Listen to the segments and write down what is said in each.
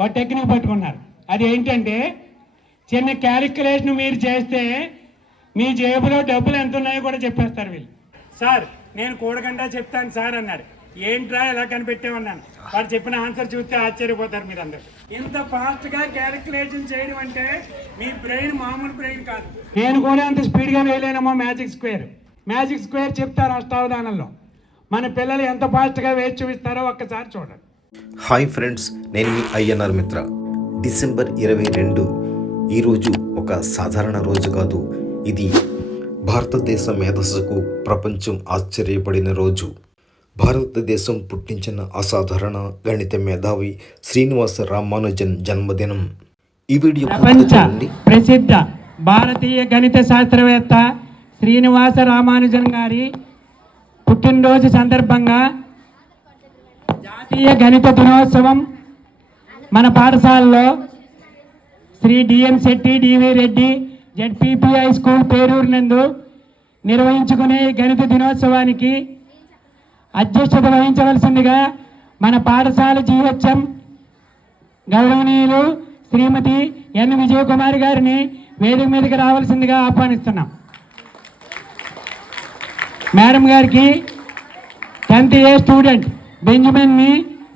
ఒక టెక్నిక్ పట్టుకున్నారు. అది ఏంటంటే చిన్న క్యాలిక్యులేషన్ మీరు చేస్తే మీ జేబులో డబ్బులు ఎంత ఉన్నాయో కూడా చెప్పేస్తారు వీళ్ళు. సార్ నేను కూడకుండా చెప్తాను సార్ అన్నారు. ఏంట్రా ఎలా కనిపెట్టామన్నాను. వాడు చెప్పిన ఆన్సర్ చూస్తే ఆశ్చర్యపోతారు మీరందరూ. ఇంత ఫాస్ట్గా క్యాలిక్యులేషన్ చేయడం అంటే మీ బ్రెయిన్ మామూలు బ్రెయిన్ కాదు. నేను కూడా అంత స్పీడ్గా వేయలేనమ్మా. మ్యాజిక్ స్క్వేర్ చెప్తారు అష్టావధానంలో. మన పిల్లలు ఎంత ఫాస్ట్గా వేసి చూపిస్తారో ఒక్కసారి చూడండి. హాయ్ ఫ్రెండ్స్, నేను మీ INR మిత్ర. డిసెంబర్ 22 ఈరోజు ఒక సాధారణ రోజు కాదు. ఇది భారతదేశ మేధస్సుకు ప్రపంచం ఆశ్చర్యపడిన రోజు. భారతదేశం పుట్టించిన అసాధారణ గణిత మేధావి శ్రీనివాస రామానుజన్ జన్మదినం. ఈ వీడియో ప్రసిద్ధ భారతీయ గణిత శాస్త్రవేత్త శ్రీనివాస రామానుజన్ గారి పుట్టినరోజు సందర్భంగా జాతీయ గణిత దినోత్సవం మన పాఠశాలలో Shri DM Shetty DV Reddy ZPPI school Peruru నందు నిర్వహించుకునే గణిత దినోత్సవానికి అధ్యక్షత వహించవలసిందిగా మన పాఠశాల GHM గౌరవనీయులు శ్రీమతి N విజయకుమారి గారిని వేదిక మీదకి రావాల్సిందిగా ఆహ్వానిస్తున్నాం. మేడం గారికి 10th A స్టూడెంట్ బెంజమిన్ని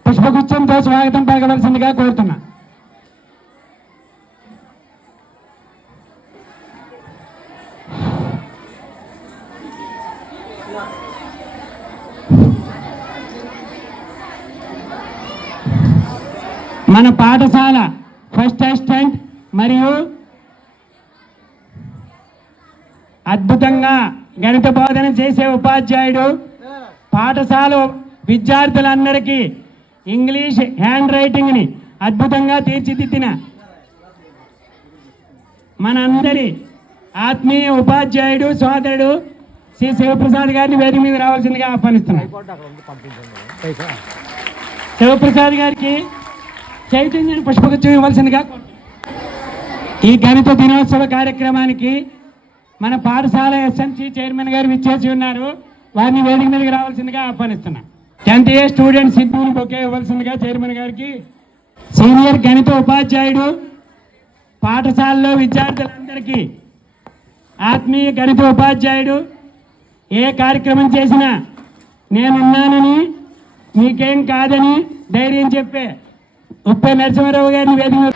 పుష్పగుచ్చంతో స్వాగతం పలకవలసిందిగా కోరుతున్నా. మన పాఠశాల ఫస్ట్ అసిస్టెంట్ మరియు అద్భుతంగా గణిత బోధన చేసే ఉపాధ్యాయుడు, పాఠశాల విద్యార్థులందరికీ ఇంగ్లీష్ హ్యాండ్ రైటింగ్ని అద్భుతంగా తీర్చిదిద్దిన మనందరి ఆత్మీయ ఉపాధ్యాయుడు సోదరుడు శ్రీ శివప్రసాద్ గారిని వేదిక మీద రావాల్సిందిగా ఆహ్వానిస్తున్నాం. శివప్రసాద్ గారికి చైతన్య పుష్పగుచ్చం ఇవ్వాల్సిందిగా. ఈ గణిత దినోత్సవ కార్యక్రమానికి మన పాఠశాల SMC చైర్మన్ గారు విచ్చేసి ఉన్నారు. వారిని వేదిక మీదకి రావాల్సిందిగా ఆహ్వానిస్తున్నాం. 10th A స్టూడెంట్ సిద్ధుని బొకే ఇవ్వాల్సిందిగా చైర్మన్ గారికి. సీనియర్ గణిత ఉపాధ్యాయుడు, పాఠశాలలో విద్యార్థులందరికీ ఆత్మీయ గణిత ఉపాధ్యాయుడు, ఏ కార్యక్రమం చేసినా నేనున్నానని మీకేం కాదని ధైర్యం చెప్పే ఉప్పే నరసింహారావు గారిని వేదిక మీద.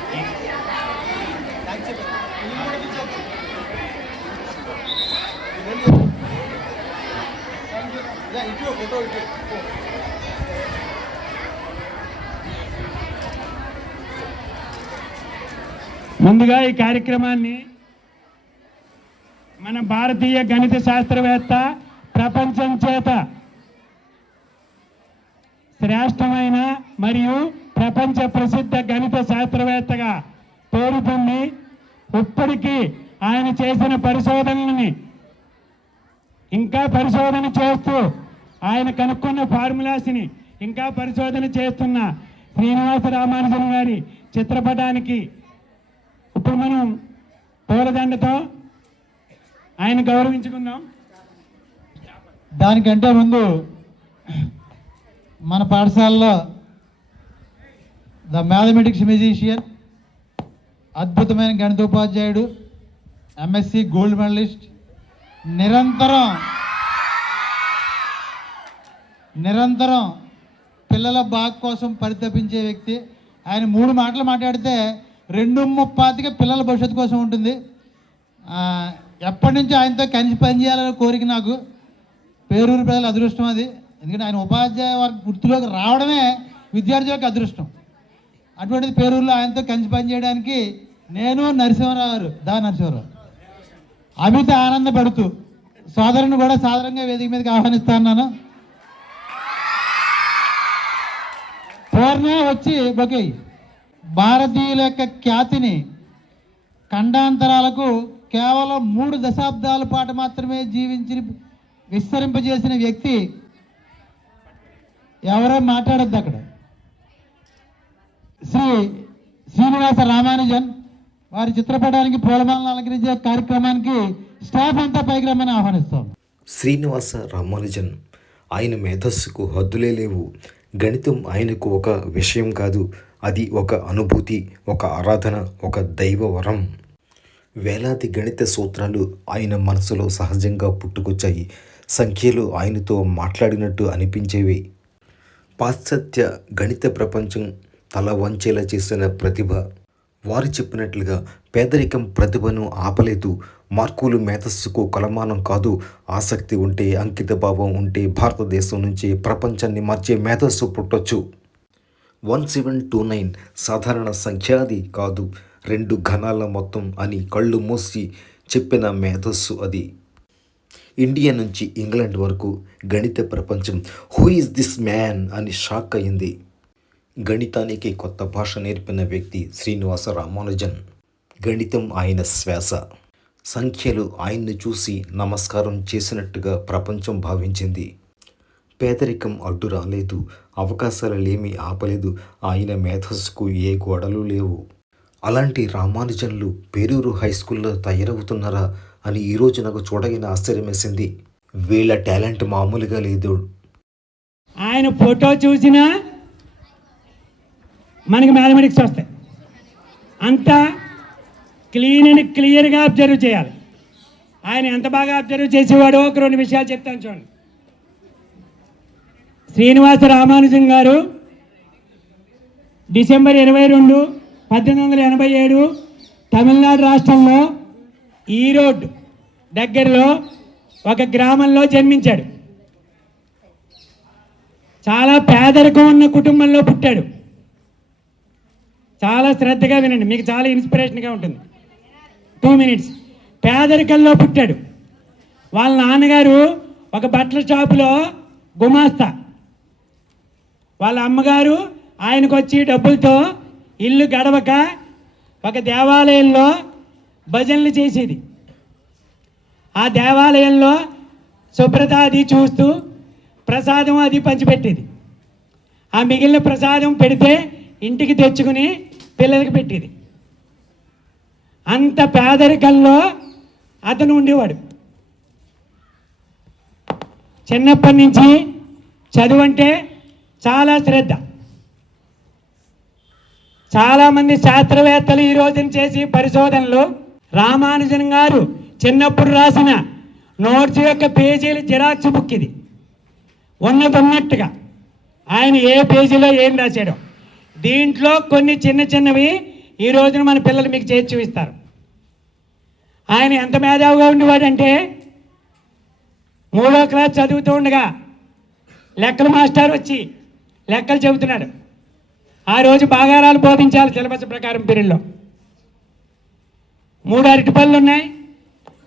ముందుగా ఈ కార్యక్రమాన్ని మన భారతీయ గణిత శాస్త్రవేత్త, ప్రపంచం చేత శ్రేష్టమైన మరియు ప్రపంచ ప్రసిద్ధ గణిత శాస్త్రవేత్తగా పేరు పొంది ఇప్పటికీ ఆయన చేసిన పరిశోధనలని ఇంకా పరిశోధన చేస్తూ ఆయన కనుక్కున్న ఫార్ములాస్ని ఇంకా పరిశోధన చేస్తున్న శ్రీనివాస రామానుజన్ గారి చిత్రపటానికి ఇప్పుడు మనం పూలదండతో ఆయన గౌరవించుకుందాం. దానికంటే ముందు మన పాఠశాలలో ద మ్యాథమెటిక్స్ మ్యూజిషియన్, అద్భుతమైన గణితోపాధ్యాయుడు, MSc గోల్డ్ మెడలిస్ట్, నిరంతరం పిల్లల బాగు కోసం పరితపించే వ్యక్తి. ఆయన 3 మాటలు మాట్లాడితే 2:30 పిల్లల భవిష్యత్తు కోసం ఉంటుంది. ఎప్పటి నుంచి ఆయనతో కలిసి పనిచేయాలనే కోరిక నాకు. పేరూరు ప్రజల అదృష్టం అది. ఎందుకంటే ఆయన ఉపాధ్యాయ వృత్తిలోకి రావడమే విద్యార్థులకు అదృష్టం. అటువంటిది పేరూరులో ఆయనతో కలిసి పనిచేయడానికి నేను నరసింహారావు అమిత ఆనందపడుతూ సోదరుని కూడా సాధారణంగా వేదిక మీదకి ఆహ్వానిస్తాను. పూర్ణ వచ్చి బొకే భారతీయుల యొక్క ఖ్యాతిని ఖండాంతరాలకు కేవలం 3 దశాబ్దాల పాటు మాత్రమే జీవించి విస్తరింపజేసిన వ్యక్తి. ఎవరో మాట్లాడద్దు అక్కడ. శ్రీనివాస రామానుజన్ వారి చిత్రపటానికి పూలమాలను అలంకరించే కార్యక్రమానికి స్టాఫ్ అంతా పైకి రమ్మని ఆహ్వానిస్తాం. శ్రీనివాస రామానుజన్, ఆయన మేధస్సుకు హద్దులే లేవు. గణితం ఆయనకు ఒక విషయం కాదు, అది ఒక అనుభూతి, ఒక ఆరాధన, ఒక దైవ వరం. వేలాది గణిత సూత్రాలు ఆయన మనసులో సహజంగా పుట్టుకొచ్చాయి. సంఖ్యలు ఆయనతో మాట్లాడినట్టు అనిపించేవి. పాశ్చాత్య గణిత ప్రపంచం తల వంచేలా చేసిన ప్రతిభ. వారు చెప్పినట్లుగా పేదరికం ప్రతిభను ఆపలేదు. మార్కులు మేధస్సుకు కొలమానం కాదు. ఆసక్తి ఉంటే, అంకిత భావం ఉంటే భారతదేశం నుంచి ప్రపంచాన్ని మార్చే మేధస్సు పుట్టొచ్చు. 1729 సాధారణ సంఖ్యాది కాదు, 2 ఘనాల మొత్తం అని కళ్ళు మూసి చెప్పిన మేధస్సు అది. ఇండియా నుంచి ఇంగ్లాండ్ వరకు గణిత ప్రపంచం హూ ఈజ్ దిస్ మ్యాన్ అని షాక్ అయింది. గణితానికి కొత్త భాష నేర్పిన వ్యక్తి శ్రీనివాస రామానుజన్. గణితం ఆయన శ్వాస. సంఖ్యలు ఆయన్ను చూసి నమస్కారం చేసినట్టుగా ప్రపంచం భావించింది. పేదరికం అడ్డు రాలేదు, అవకాశాలేమీ ఆపలేదు. ఆయన మేధస్సుకు ఏ గోడలు లేవు. అలాంటి రామానుజన్లు పేరూరు హై స్కూల్లో తయారవుతున్నారా అని ఈరోజు నాకు చూడగిన ఆశ్చర్యమేసింది. వీళ్ళ టాలెంట్ మామూలుగా లేదు. ఆయన ఫోటో చూసినా మనకి మ్యాథమెటిక్స్ వస్తాయి. అంతా క్లీన్ అండ్ క్లియర్గా అబ్జర్వ్ చేయాలి. ఆయన ఎంత బాగా అబ్జర్వ్ చేసేవాడో ఒక 2 విషయాలు చెప్తాను చూడండి. శ్రీనివాస రామానుజన్ గారు డిసెంబర్ 22, 1887 తమిళనాడు రాష్ట్రంలో ఈరోడ్ దగ్గరలో ఒక గ్రామంలో జన్మించాడు. చాలా పేదరికం ఉన్న కుటుంబంలో పుట్టాడు. చాలా శ్రద్ధగా వినండి, మీకు చాలా ఇన్స్పిరేషన్గా ఉంటుంది. 2 minutes. పేదరికంలో పుట్టాడు. వాళ్ళ నాన్నగారు ఒక బట్టల షాపులో గుమాస్తా. వాళ్ళ అమ్మగారు ఆయనకు వచ్చి డబ్బులతో ఇల్లు గడవక ఒక దేవాలయంలో భజనలు చేసేది. ఆ దేవాలయంలో శుభ్రత అది చూస్తూ ప్రసాదం అది పంచిపెట్టేది. ఆ మిగిలిన ప్రసాదం పెడితే ఇంటికి తెచ్చుకుని పిల్లలకి పెట్టేది. అంత పేదరికంలో అతను ఉండేవాడు. చిన్నప్పటి నుంచి చదువు అంటే చాలా శ్రద్ధ. చాలామంది శాస్త్రవేత్తలు ఈ రోజున చేసి పరిశోధనలు రామానుజన్ గారు చిన్నప్పుడు రాసిన నోట్స్ యొక్క పేజీలు జిరాక్స్ బుక్ ఇది. ఉన్నట్టుగా ఆయన ఏ పేజీలో ఏం రాశాడో దీంట్లో కొన్ని చిన్న చిన్నవి ఈ రోజున మన పిల్లలు మీకు చేసి చూపిస్తారు. ఆయన ఎంత మేధావిగా ఉండేవాడంటే 3వ క్లాస్ చదువుతూ ఉండగా లెక్కల మాస్టర్ వచ్చి లెక్కలు చెబుతున్నాడు. ఆ రోజు భాగారాలు బోధించాలి సిలబస్ ప్రకారం పీరియడ్లో. 3 అరటిపళ్ళు ఉన్నాయి,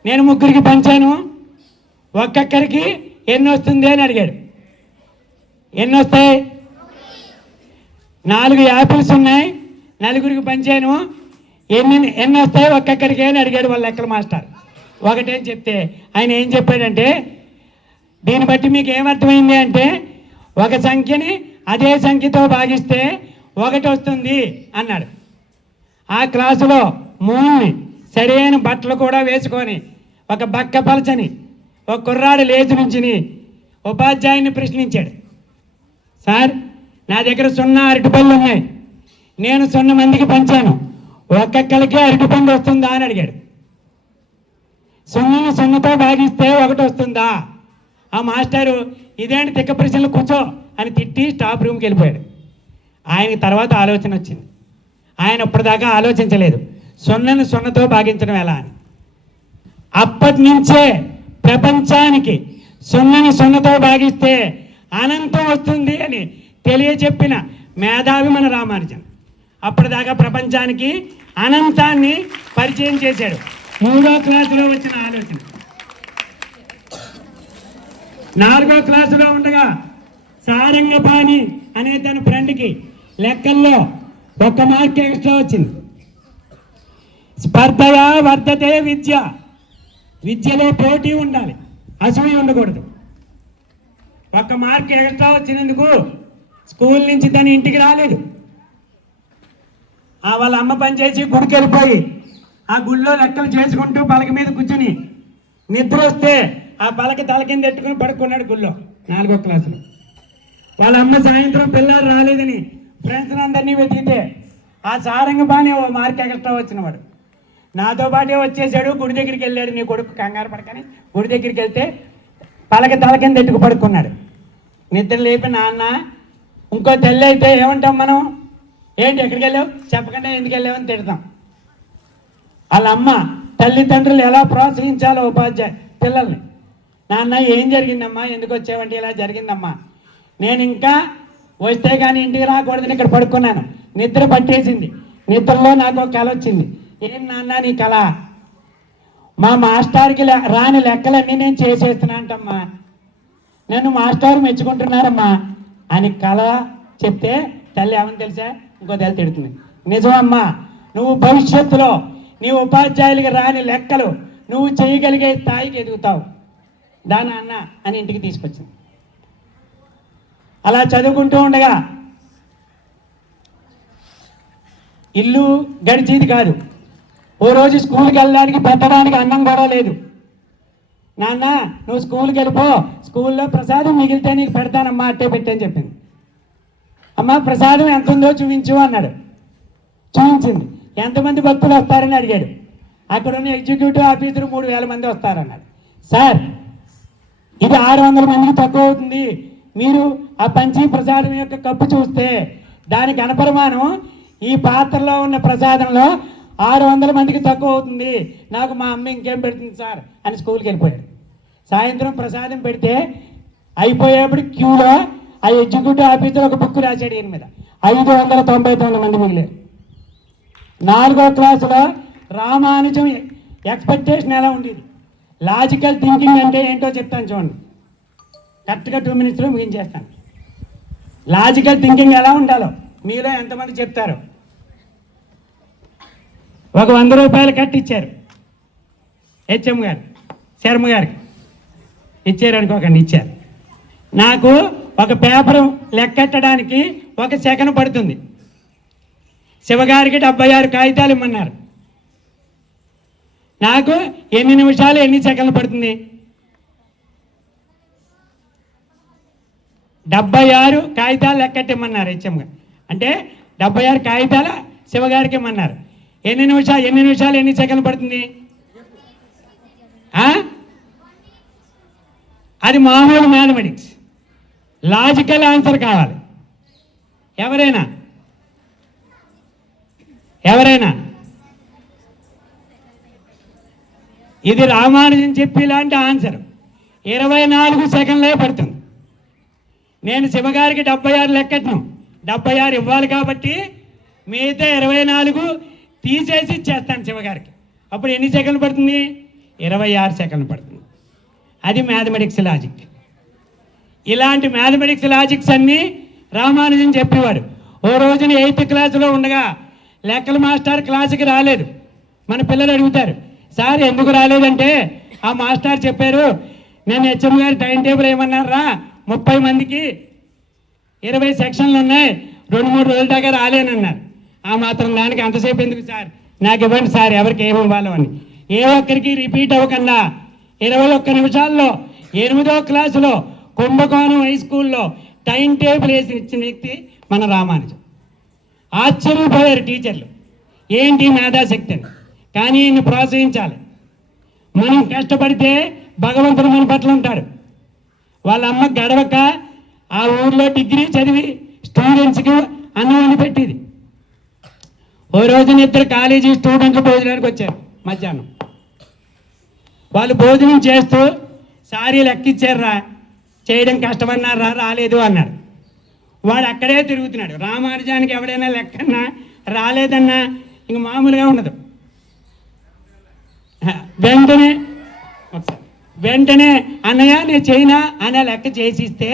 నేను 3కి పంచాను, ఒక్కొక్కరికి ఎన్ని వస్తుంది అని అడిగాడు. ఎన్ని వస్తాయి? 4 యాపిల్స్ ఉన్నాయి, 4కి పంచాను, ఎన్ని వస్తాయి ఒక్కొక్కరికి అని అడిగాడు వాళ్ళ లెక్కల మాస్టర్. ఒకటేం చెప్తే ఆయన ఏం చెప్పాడంటే, దీన్ని బట్టి మీకు ఏమర్థమైంది అంటే ఒక సంఖ్యని అదే సంఖ్యతో భాగిస్తే 1 వస్తుంది అన్నాడు. ఆ క్లాసులో 3 సరైన బట్టలు కూడా వేసుకొని ఒక బక్క పలచని ఒక కుర్రాడు లేచి నుంచుని ఉపాధ్యాయుని ప్రశ్నించాడు. సార్, నా దగ్గర 0 అరటిపళ్ళు ఉన్నాయి, నేను 0 మందికి పంచాను, ఒక్కొక్కరికి అరటిపండు వస్తుందా అని అడిగాడు. 0ని 0తో భాగిస్తే 1 వస్తుందా? ఆ మాస్టారు ఇదేంటి తిక్క ప్రశ్నలు కూర్చో అని తిట్టి స్టాఫ్ రూమ్కి వెళ్ళిపోయాడు. ఆయనకి తర్వాత ఆలోచన వచ్చింది. ఆయన ఇప్పటిదాకా ఆలోచించలేదు 0ని 0తో భాగించడం ఎలా అని. అప్పటి నుంచే ప్రపంచానికి 0ని 0తో భాగిస్తే అనంతం వస్తుంది అని తెలియచెప్పిన మేధావి మన రామానుజన్. అప్పటిదాకా ప్రపంచానికి అనంతాన్ని పరిచయం చేశాడు. 3వ క్లాసులో వచ్చిన ఆలోచన. 4వ క్లాసులో ఉండగా సారంగపాణి అనే తన ఫ్రెండ్కి లెక్కల్లో 1 మార్క్ ఎక్స్ట్రా వచ్చింది. స్పర్ధయా వర్ధతే విద్య, విద్యలో పోటీ ఉండాలి, అసూయ ఉండకూడదు. 1 మార్క్ ఎక్స్ట్రా వచ్చినందుకు స్కూల్ నుంచి తన ఇంటికి రాలేదు. వాళ్ళ అమ్మ పనిచేసి గుడికి వెళ్ళిపోయి ఆ గుళ్ళో లెక్కలు చేసుకుంటూ పలక మీద కూర్చుని నిద్ర వస్తే ఆ పలక తల కింద ఎట్టుకుని పడుకున్నాడు గుళ్ళో 4వ క్లాసులో. వాళ్ళ అమ్మ సాయంత్రం పిల్లలు రాలేదని ఫ్రెండ్స్ అందరినీ వెతికితే ఆ సారంగ బాగానే ఓ మార్క్ ఎక్స్ట్రా వచ్చినవాడు నాతో పాటే వచ్చేసాడు. గుడి దగ్గరికి వెళ్ళాడు. నీ కొడుకు కంగారు పడకని గుడి దగ్గరికి వెళ్తే పలక తల కింద ఎట్టుకు పడుకున్నాడు. నిద్ర లేపి నాన్న ఇంకో తల్లి అయితే ఏమంటాం మనం, ఏంటి ఎక్కడికి వెళ్ళావు చెప్పకుండా ఎందుకు వెళ్ళావని తిడతాం. వాళ్ళ అమ్మ తల్లిదండ్రులు ఎలా ప్రోత్సహించాలో ఉపాధ్యాయ పిల్లల్ని, నాన్న ఏం జరిగిందమ్మా, ఎందుకు వచ్చావంటే ఇలా జరిగిందమ్మా, నేను ఇంకా వస్తే కానీ ఇంటికి రాకూడదని ఇక్కడ పడుకున్నాను, నిద్ర పట్టేసింది, నిద్రలో నాకు ఒక కళ వచ్చింది. ఏం నాన్న నీ కళ, మా మాస్టర్కి రాని లెక్కలన్నీ నేను చేసేస్తున్నా అంటమ్మా, నన్ను మాస్టర్ మెచ్చుకుంటున్నారమ్మా అని కళ చెప్తే తల్లి ఏమని తెలుసా, ఇంకో తల్లి తిడుతుంది, నిజమమ్మా నువ్వు భవిష్యత్తులో నీ ఉపాధ్యాయులకి రాని లెక్కలు నువ్వు చేయగలిగే స్థాయికి ఎదుగుతావు దాని అన్న అని ఇంటికి తీసుకొచ్చింది. అలా చదువుకుంటూ ఉండగా ఇల్లు గడిచేది కాదు. ఓ రోజు స్కూల్కి వెళ్ళడానికి పెట్టడానికి అన్నం కూడా లేదు. నాన్న నువ్వు స్కూల్కి వెళ్ళిపో, స్కూల్లో ప్రసాదం మిగిలితే నీకు పెడతానమ్మా అట్టే పెట్టని చెప్పింది. అమ్మ ప్రసాదం ఎంత ఉందో చూపించు అన్నాడు. చూపించింది. ఎంతమంది భక్తులు వస్తారని అడిగాడు. అక్కడ ఉన్న ఎగ్జిక్యూటివ్ ఆఫీసర్ 3000 మంది వస్తారన్నాడు. సార్ ఇది 600 మందికి తక్కువ అవుతుంది, మీరు ఆ పంచీ ప్రసాదం యొక్క కప్పు చూస్తే దాని ఘనపరిమాణం ఈ పాత్రలో ఉన్న ప్రసాదంలో 600 మందికి తక్కువ అవుతుంది, నాకు మా అమ్మ ఇంకేం పెడుతుంది సార్ అని స్కూల్కి వెళ్ళిపోయాడు. సాయంత్రం ప్రసాదం పెడితే అయిపోయేప్పుడు క్యూలో ఆ ఎగ్జిక్యూటివ్ ఆఫీసర్ ఒక బుక్ రాశాడు. ఈయన మీద 599 మంది మిగిలారు. 4వ క్లాసులో రామానుజం ఎక్స్పెక్టేషన్ ఎలా ఉండేది, లాజికల్ థింకింగ్ అంటే ఏంటో చెప్తాను చూడండి, కరెక్ట్గా 2 మినిట్స్లో ముగించేస్తాను. లాజికల్ థింకింగ్ ఎలా ఉండాలో మీలో ఎంతమంది చెప్తారు? ఒక 100 రూపాయలు కట్టిచ్చారు హెచ్ఎం గారు, శర్మ గారికి ఇచ్చారు అనుకోకండి, ఇచ్చారు. నాకు ఒక పేపరు లెక్కెట్టడానికి 1 సెకండ్ పడుతుంది. శివగారికి 76 కాగితాలు ఇమ్మన్నారు. నాకు ఎన్ని నిమిషాలు ఎన్ని సెకండ్లు పడుతుంది? 76 కాగితాలు లెక్కెట్టమన్నారు హెచ్ఎం గారు. అంటే 76 కాగితాలు శివగారికి ఇమ్మన్నారు. ఎన్ని నిమిషాలు ఎన్ని సెకండ్లు పడుతుంది? అది మామూలు మ్యాథమెటిక్స్. లాజికల్ ఆన్సర్ కావాలి. ఎవరైనా ఇది రామానుజన్ చెప్పి ఇలాంటి ఆన్సర్ 24 సెకండ్లే పడుతుంది. నేను శివగారికి 76 లెక్కట్ను, 76 ఇవ్వాలి కాబట్టి మిగతా 24 తీసేసి ఇచ్చేస్తాను శివగారికి. అప్పుడు ఎన్ని సెకండ్లు పడుతుంది? 26 సెకండ్లు పడుతుంది. అది మ్యాథమెటిక్స్ లాజిక్. ఇలాంటి మ్యాథమెటిక్స్ లాజిక్స్ అన్నీ రామానుజన్ చెప్పేవాడు. ఓ రోజున 8th క్లాసులో ఉండగా లెక్కల మాస్టర్ క్లాసుకి రాలేదు. మన పిల్లలు అడుగుతారు, సార్ ఎందుకు రాలేదంటే ఆ మాస్టర్ చెప్పారు, నేను హెచ్ఎం గారి టైం టేబుల్ ఏమన్నారా 30 మందికి 20 సెక్షన్లు ఉన్నాయి, 2-3 రోజుల దాకా రాలేనన్నారు. ఆ మాత్రం దానికి అంతసేపు ఎందుకు సార్, నాకు ఇవ్వండి సార్ ఎవరికి ఏమి ఇవ్వాలో అని. ఏ ఒక్కరికి రిపీట్ అవ్వకుండా 21 నిమిషాల్లో 8వ క్లాసులో కుంభకోణం హై స్కూల్లో టైం టేబుల్ వేసి ఇచ్చిన వ్యక్తి మన రామానుజం. ఆశ్చర్యపోయారు టీచర్లు, ఏంటి మేధాశక్తి అని. కానీ ఈయన్ని ప్రోత్సహించాలి. మనం కష్టపడితే భగవంతుడు మన పట్ల ఉంటాడు. వాళ్ళ అమ్మ గడవక ఆ ఊర్లో డిగ్రీ చదివి స్టూడెంట్స్కి అన్నం అని పెట్టింది. ఓ రోజున 2 కాలేజీ స్టూడెంట్లు భోజనానికి వచ్చారు మధ్యాహ్నం. వాళ్ళు భోజనం చేస్తూ సారీ లెక్కిచ్చారా, చేయడం కష్టమన్నారా, రాలేదు అన్నాడు. వాడు అక్కడే తిరుగుతున్నాడు. రామానుజానికి ఎవడైనా లెక్కన్నా రాలేదన్నా ఇంక మామూలుగా ఉండదు. వెంటనే అన్నయ్య నేను చైనా అనే లెక్క చేసిస్తే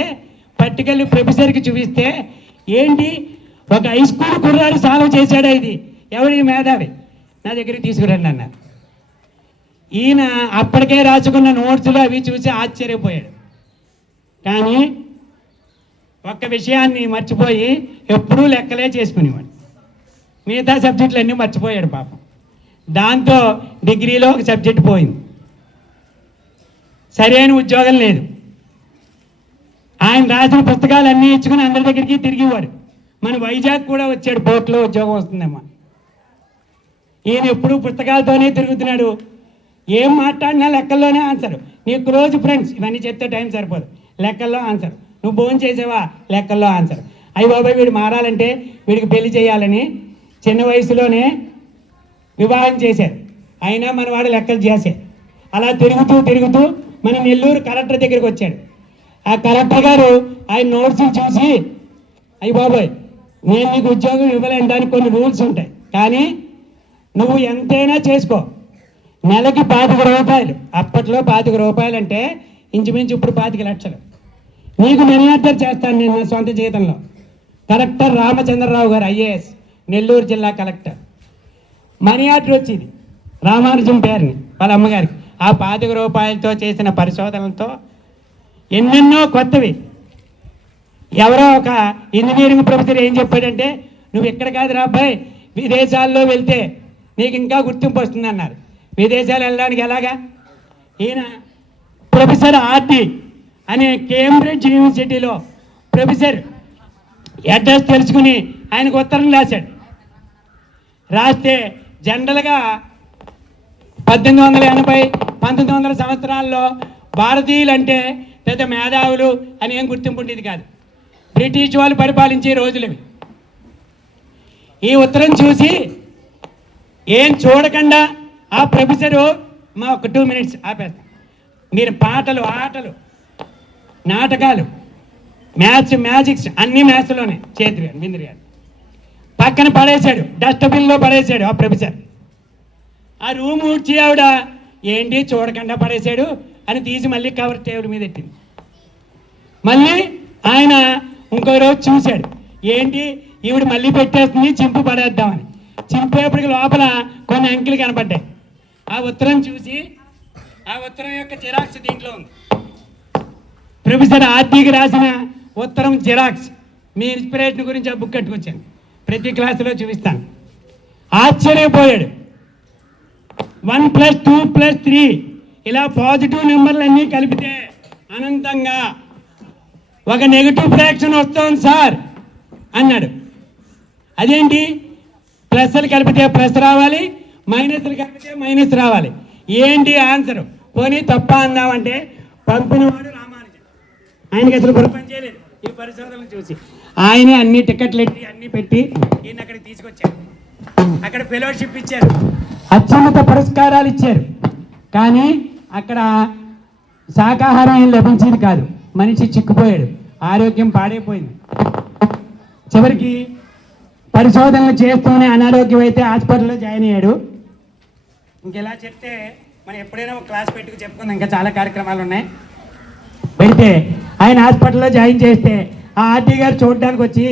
పట్టుకెళ్ళి ప్రొఫెసర్కి చూపిస్తే, ఏంటి ఒక హై స్కూల్ కుర్రాడు సాల్వ్ చేశాడా, ఇది ఎవరి మేధావి, నా దగ్గరికి తీసుకురండి అన్నారు. ఈయన అప్పటికే రాసుకున్న నోట్స్లు అవి చూసి ఆశ్చర్యపోయాడు. కానీ ఒక్క విషయాన్ని మర్చిపోయి ఎప్పుడూ లెక్కలే చేసుకునేవాడు. మిగతా సబ్జెక్టులు అన్నీ మర్చిపోయాడు పాపం. దాంతో డిగ్రీలో ఒక సబ్జెక్ట్ పోయింది. సరైన ఉద్యోగం లేదు. ఆయన రాసిన పుస్తకాలు అన్నీ ఇచ్చుకుని అందరి దగ్గరికి తిరిగివాడు. మన వైజాగ్ కూడా వచ్చాడు, బోట్లో ఉద్యోగం వస్తుందేమో. ఈయన ఎప్పుడు పుస్తకాలతోనే తిరుగుతున్నాడు, ఏం మాట్లాడినా లెక్కల్లోనే ఆన్సర్. నీ క్లోజ్ ఫ్రెండ్స్ ఇవన్నీ చెప్తే టైం సరిపోదు, లెక్కల్లో ఆన్సర్. నువ్వు భోజనం చేసేవా, లెక్కల్లో ఆన్సర్. అయ్యి బాబాయ్ వీడు మారాలంటే వీడికి పెళ్లి చేయాలని చిన్న వయసులోనే వివాహం చేశారు, అయినా మన వాడు లెక్కలు చేశారు. అలా తిరుగుతూ తిరుగుతూ మన నెల్లూరు కలెక్టర్ దగ్గరికి వచ్చాడు. ఆ కలెక్టర్ గారు ఆయన నోట్స్ చూసి, అయ్యి బాబాయ్ నేను నీకు ఉద్యోగం ఇవ్వలేను, దానికి కొన్ని రూల్స్ ఉంటాయి, కానీ నువ్వు ఎంతైనా చేసుకో, నెలకి 25 రూపాయలు. అప్పట్లో 25 రూపాయలు అంటే ఇంచుమించు ఇప్పుడు 25 లక్షలు. నీకు మనీ ఆర్డర్ చేస్తాను నేను నా సొంత జీతంలో. కలెక్టర్ రామచంద్రరావు గారు ఐఏఎస్, నెల్లూరు జిల్లా కలెక్టర్. మనీ ఆర్డర్ వచ్చింది రామానుజం పేరుని వాళ్ళ అమ్మగారికి. ఆ 25 రూపాయలతో చేసిన పరిశోధనలతో ఎన్నెన్నో కొత్తవి. ఎవరో ఒక ఇంజనీరింగ్ ప్రొఫెసర్ ఏం చెప్పాడంటే, నువ్వు ఎక్కడ కాదు రా అబ్బాయి, విదేశాల్లో వెళ్తే నీకు ఇంకా గుర్తింపు వస్తుంది అన్నారు. విదేశాలు వెళ్ళడానికి ఎలాగా? ఈయన ప్రొఫెసర్ ఆర్డి అనే కేంబ్రిడ్జ్ యూనివర్సిటీలో ప్రొఫెసర్ అడ్రస్ తెలుసుకుని ఆయనకు ఉత్తరం రాశాడు. రాస్తే జనరల్గా 1880, 1900 సంవత్సరాల్లో భారతీయులు అంటే పెద్ద మేధావులు అని ఏం గుర్తింపు ఉండేది కాదు. బ్రిటిష్ వాళ్ళు పరిపాలించే రోజులవి. ఈ ఉత్తరం చూసి ఏం చూడకుండా ఆ ప్రొఫెసరు మా ఒక 2 minutes ఆపేస్తాం, మీరు పాటలు, ఆటలు, నాటకాలు, మ్యాథ్స్, మ్యాజిక్స్ అన్నీ మ్యాథ్స్లోనే చేతురు బిందురు గారు పక్కన పడేశాడు, డస్ట్బిన్లో పడేశాడు ఆ ప్రొఫెసర్. ఆ రూమ్ ఊడ్చి ఆవిడ ఏంటి చూడకుండా పడేశాడు అని తీసి మళ్ళీ కవర్ టేబుల్ మీద పెట్టింది. మళ్ళీ ఆయన ఇంకో రోజు చూశాడు, ఏంటి ఈవిడ మళ్ళీ పెట్టేస్తుంది, చింపు పడేద్దామని. చింపేపటికి లోపల కొన్ని అంకెలు కనపడ్డాయి. ఆ ఉత్తరం చూసి, ఆ ఉత్తరం యొక్క జిరాక్స్ దీంట్లో ఉంది. ప్రొఫెసర్ ఆర్టీకి రాసిన ఉత్తరం జిరాక్స్. మీ ఇన్స్పిరేషన్ గురించి ఆ బుక్ కట్టుకొచ్చాను, ప్రతి క్లాసులో చూపిస్తాను. ఆశ్చర్యపోయాడు. 1 + 2 + 3 ఇలా పాజిటివ్ నెంబర్లు అన్నీ కలిపితే అనంతంగా ఒక నెగిటివ్ ఫ్రాక్షన్ వస్తుంది సార్ అన్నాడు. అదేంటి, ప్లస్లు కలిపితే ప్లస్ రావాలి, మైనస్లు కలిపితే మైనస్ రావాలి. ఏంటి ఆన్సర్? పోనీ తప్ప అందామంటే పంపినవాడు రామానుజన్. ఆయనకి అసలు పొరపని చేయలేదు. ఈ పరిశోధనలు చూసి ఆయనే అన్ని టికెట్లు ఎట్టి అన్నీ పెట్టి ఈయన అక్కడికి తీసుకొచ్చారు. అక్కడ ఫెలోషిప్ ఇచ్చారు, అత్యున్నత పురస్కారాలు ఇచ్చారు. కానీ అక్కడ శాకాహారం ఏం లభించేది కాదు. మనిషి చిక్కుపోయాడు, ఆరోగ్యం పాడైపోయింది. చివరికి పరిశోధనలు చేస్తూనే అనారోగ్యం అయితే హాస్పిటల్లో జాయిన్ అయ్యాడు. ఇంకెలా చెప్తే మనం ఎప్పుడైనా ఒక క్లాస్ పెట్టుకు చెప్పుకుందాం, ఇంకా చాలా కార్యక్రమాలు ఉన్నాయి. పెడితే ఆయన హాస్పిటల్లో జాయిన్ చేస్తే ఆ ఆర్టీ గారు చూడడానికి వచ్చి,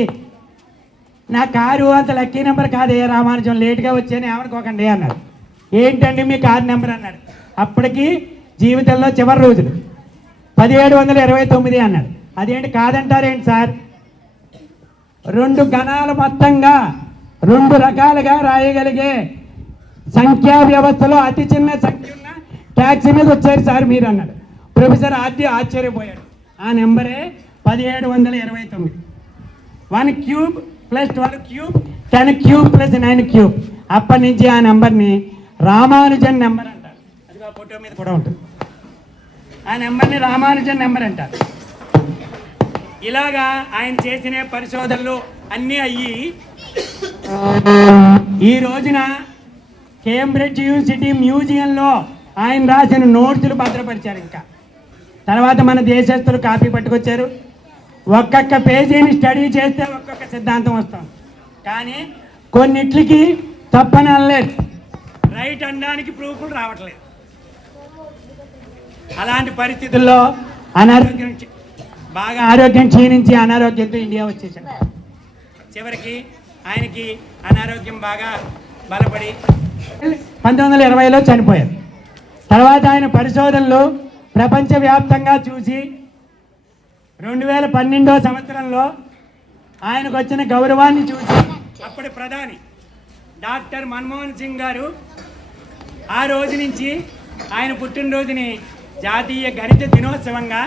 నా కారు అంత లక్కీ నెంబర్ కాదే రామానుజం, లేట్గా వచ్చాను ఏమనుకోకండి అన్నాడు. ఏంటండి మీ కారు నెంబర్ అన్నాడు. అప్పటికి జీవితంలో చివరి రోజులు 1729 అన్నాడు. అదేంటి కాదంటారేంటి సార్? 2 గణాలు మొత్తంగా 2 రకాలుగా రాయగలిగే సంఖ్యా వ్యవస్థలో అతి చిన్న సంఖ్య ఉన్న ట్యాక్సీ మీద వచ్చారు సార్ మీరు అన్నాడు. ప్రొఫెసర్ ఆర్టీ ఆశ్చర్యపోయాడు. ఆ నెంబరే 1729. 1³ + 12³ 10³ + 9³. అప్పటి నుంచి ఆ నెంబర్ని రామానుజన్ నెంబర్ అంటారు. అది ఆ ఫోటో మీద కూడా ఉంటుంది. ఆ నెంబర్ని రామానుజన్ నెంబర్ అంటారు. ఇలాగా ఆయన చేసిన పరిశోధనలు అన్నీ అయ్యి ఈ రోజున కేంబ్రిడ్జ్ యూనివర్సిటీ మ్యూజియంలో ఆయన రాసిన నోట్సులు భద్రపరిచారు. ఇంకా తర్వాత మన దేశస్తులు కాపీ పట్టుకొచ్చారు. ఒక్కొక్క పేజీని స్టడీ చేస్తే ఒక్కొక్క సిద్ధాంతం వస్తాం. కానీ కొన్నిట్లకి తప్పని అనలేదు, రైట్ అనడానికి ప్రూఫ్లు రావట్లేదు. అలాంటి పరిస్థితుల్లో ఆరోగ్యం క్షీణించి అనారోగ్యంతో ఇండియా వచ్చేసాడు. చివరికి ఆయనకి అనారోగ్యం బాగా బలపడి 1920లో చనిపోయారు. తర్వాత ఆయన పరిశోధనలు ప్రపంచవ్యాప్తంగా చూసి 2012వ సంవత్సరంలో ఆయనకు వచ్చిన గౌరవాన్ని చూసి అప్పటి ప్రధాని డాక్టర్ మన్మోహన్ సింగ్ గారు ఆ రోజు నుంచి ఆయన పుట్టినరోజుని జాతీయ గణిత దినోత్సవంగా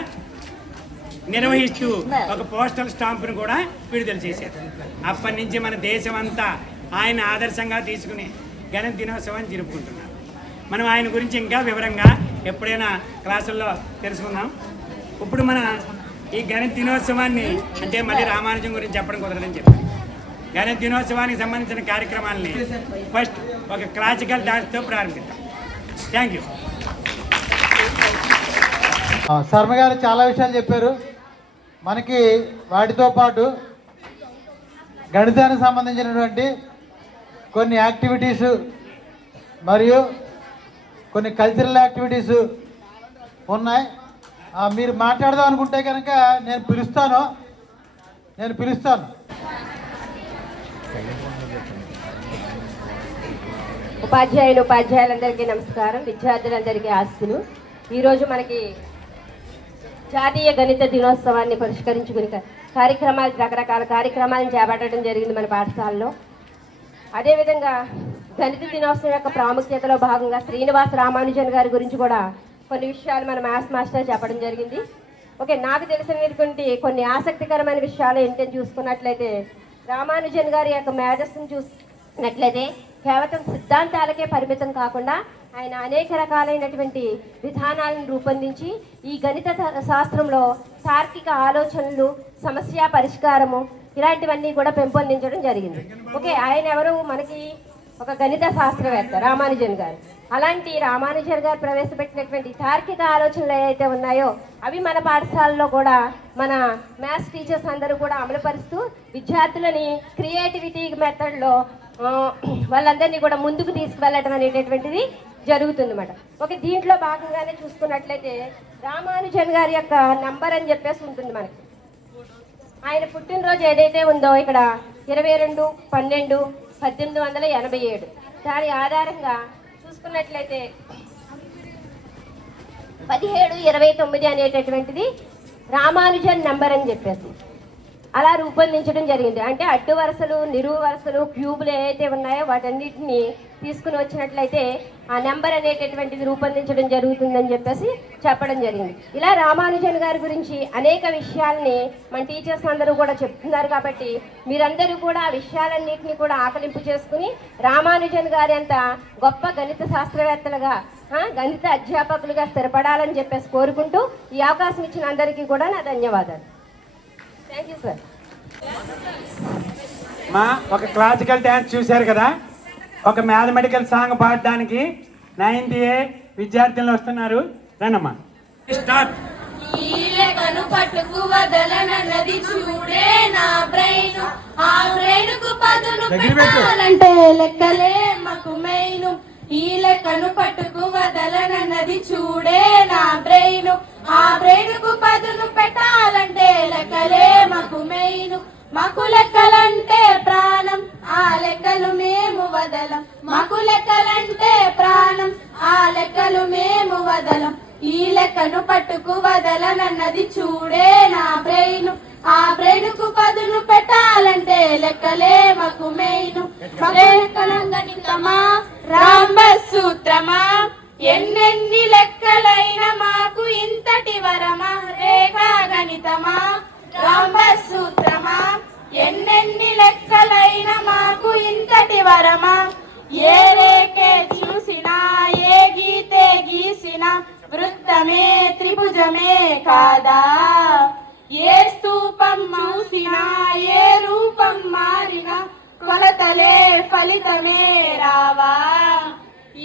నిర్వహిస్తూ ఒక పోస్టల్ స్టాంపును కూడా విడుదల చేశారు. అప్పటి నుంచి మన దేశం అంతా ఆయన ఆదర్శంగా తీసుకుని గణిత దినోత్సవాన్ని జరుపుకుంటున్నారు. మనం ఆయన గురించి ఇంకా వివరంగా ఎప్పుడైనా క్లాసుల్లో తెలుసుకుందాం. ఇప్పుడు మన ఈ గణిత దినోత్సవాన్ని అంటే మళ్ళీ రామానుజం గురించి చెప్పడం కుదరదని చెప్పారు. గణిత దినోత్సవానికి సంబంధించిన కార్యక్రమాలని ఫస్ట్ ఒక క్లాసికల్ డాన్స్తో ప్రారంభిద్దాం. Thank you. శర్మ గారు చాలా విషయాలు చెప్పారు. మనకి వాటితో పాటు గణితానికి సంబంధించినటువంటి కొన్ని యాక్టివిటీస్ మరియు కొన్ని కల్చరల్ యాక్టివిటీస్ ఉన్నాయి. మీరు మాట్లాడదాం అనుకుంటే కనుక నేను పిలుస్తాను. ఉపాధ్యాయులందరికీ నమస్కారం. విద్యార్థులందరికీ ఆస్తులు. ఈరోజు మనకి జాతీయ గణిత దినోత్సవాన్ని పురస్కరించుకుని రకరకాల కార్యక్రమాలను చేపట్టడం జరిగింది మన పాఠశాలలో. అదేవిధంగా గణిత దినోత్సవం యొక్క ప్రాముఖ్యతలో భాగంగా శ్రీనివాస రామానుజన్ గారి గురించి కూడా కొన్ని విషయాలు మన మ్యాథ్స్ మాస్టర్ చెప్పడం జరిగింది. ఓకే, నాకు తెలిసినటువంటి కొన్ని ఆసక్తికరమైన విషయాలు ఏంటని చూసుకున్నట్లయితే రామానుజన్ గారి యొక్క మేధస్సును చూసినట్లయితే కేవలం సిద్ధాంతాలకే పరిమితం కాకుండా ఆయన అనేక రకాలైనటువంటి విధానాలను రూపొందించి ఈ గణిత శాస్త్రంలో తార్కిక ఆలోచనలు, సమస్య పరిష్కారము ఇలాంటివన్నీ కూడా పెంపొందించడం జరిగింది. ఓకే, ఆయన ఎవరు? మనకి ఒక గణిత శాస్త్రవేత్త రామానుజన్ గారు. అలాంటి రామానుజన్ గారు ప్రవేశపెట్టినటువంటి తార్కిక ఆలోచనలు ఏవైతే ఉన్నాయో అవి మన పాఠశాలలో కూడా మన మ్యాథ్స్ టీచర్స్ అందరూ కూడా అమలుపరుస్తూ విద్యార్థులని క్రియేటివిటీ మెథడ్లో వాళ్ళందరినీ కూడా ముందుకు తీసుకువెళ్ళడం అనేటటువంటిది జరుగుతుందన్నమాట. ఓకే, దీంట్లో భాగంగానే చూసుకున్నట్లయితే రామానుజన్ గారి యొక్క నంబర్ అని చెప్పేసి ఉంటుంది మనకి. ఆయన పుట్టినరోజు ఏదైతే ఉందో ఇక్కడ 22/12/1887 దాని ఆధారంగా చూసుకున్నట్లయితే 1729 అనేటటువంటిది రామానుజన్ నంబర్ అని చెప్పేసి అలా రూపొందించడం జరిగింది. అంటే అడ్డు వరుసలు, నిలువు వరుసలు, క్యూబులు ఏవైతే ఉన్నాయో వాటన్నిటిని తీసుకుని వచ్చినట్లయితే ఆ నెంబర్ అనేటటువంటిది రూపొందించడం జరుగుతుందని చెప్పేసి చెప్పడం జరిగింది. ఇలా రామానుజన్ గారి గురించి అనేక విషయాల్ని మన టీచర్స్ అందరూ కూడా చెప్తున్నారు. కాబట్టి మీరందరూ కూడా ఆ విషయాలన్నింటినీ కూడా ఆకలింపు చేసుకుని రామానుజన్ గారి అంత గొప్ప గణిత శాస్త్రవేత్తలుగా, గణిత అధ్యాపకులుగా స్థిరపడాలని చెప్పేసి కోరుకుంటూ ఈ అవకాశం ఇచ్చిన అందరికీ కూడా నా ధన్యవాదాలు. Thank you sir. మా ఒక క్లాసికల్ డ్యాన్స్ చూశారు కదా, ఒక మ్యాథమెటికల్ సాంగ్ పాడడానికి 9th A విద్యార్థులు వస్తున్నారు. రండమ్మా, స్టార్ట్. ఈలెకను పట్టుకు వదలనన్నది చూడే నా బ్రెయిన్, ఆ బ్రెయిన్ కు పదును పెట్టాలంటే లెక్కలే మాకు మెయిన్. ఈలెకను పట్టుకు వదలనన్నది చూడే నా బ్రెయిన్, ఆ బ్రెయిన్ కు పదును పెట్టాలంటే లెక్కలే మాకు మెయిన్. మాకు లెక్కలంటే ప్రాణం, ఆ లెక్కలు మేము వదలం. మాకు లెక్కలంటే ప్రాణం, ఆ లెక్కలు మేము వదలం. ఈ లెక్కను పట్టుకు వదలనన్నది చూడే నా బ్రెయిన్, ఆ బ్రెయిన్ కు పదును పెట్టాలంటే లెక్కలే మాకు మెయిన్. గణితమా, రాంబస్ సూత్రమా, ఎన్నెన్ని లెక్కలైనా మాకు ఇంతటి వరమా. రేఖా గణితమా, రాంబస్ సూత్రమా, ఎన్నెన్ని లెక్కలైనా మాకు ఇంతటి వరమా. ఏ రేఖే చూసినా, ఏ గీతే గీసినా వృత్తమే త్రిభుజమే కాదా. ఏ స్తూపం చూసినా, ఏ రూపం మారినా కొలతలే ఫలితమే రావా.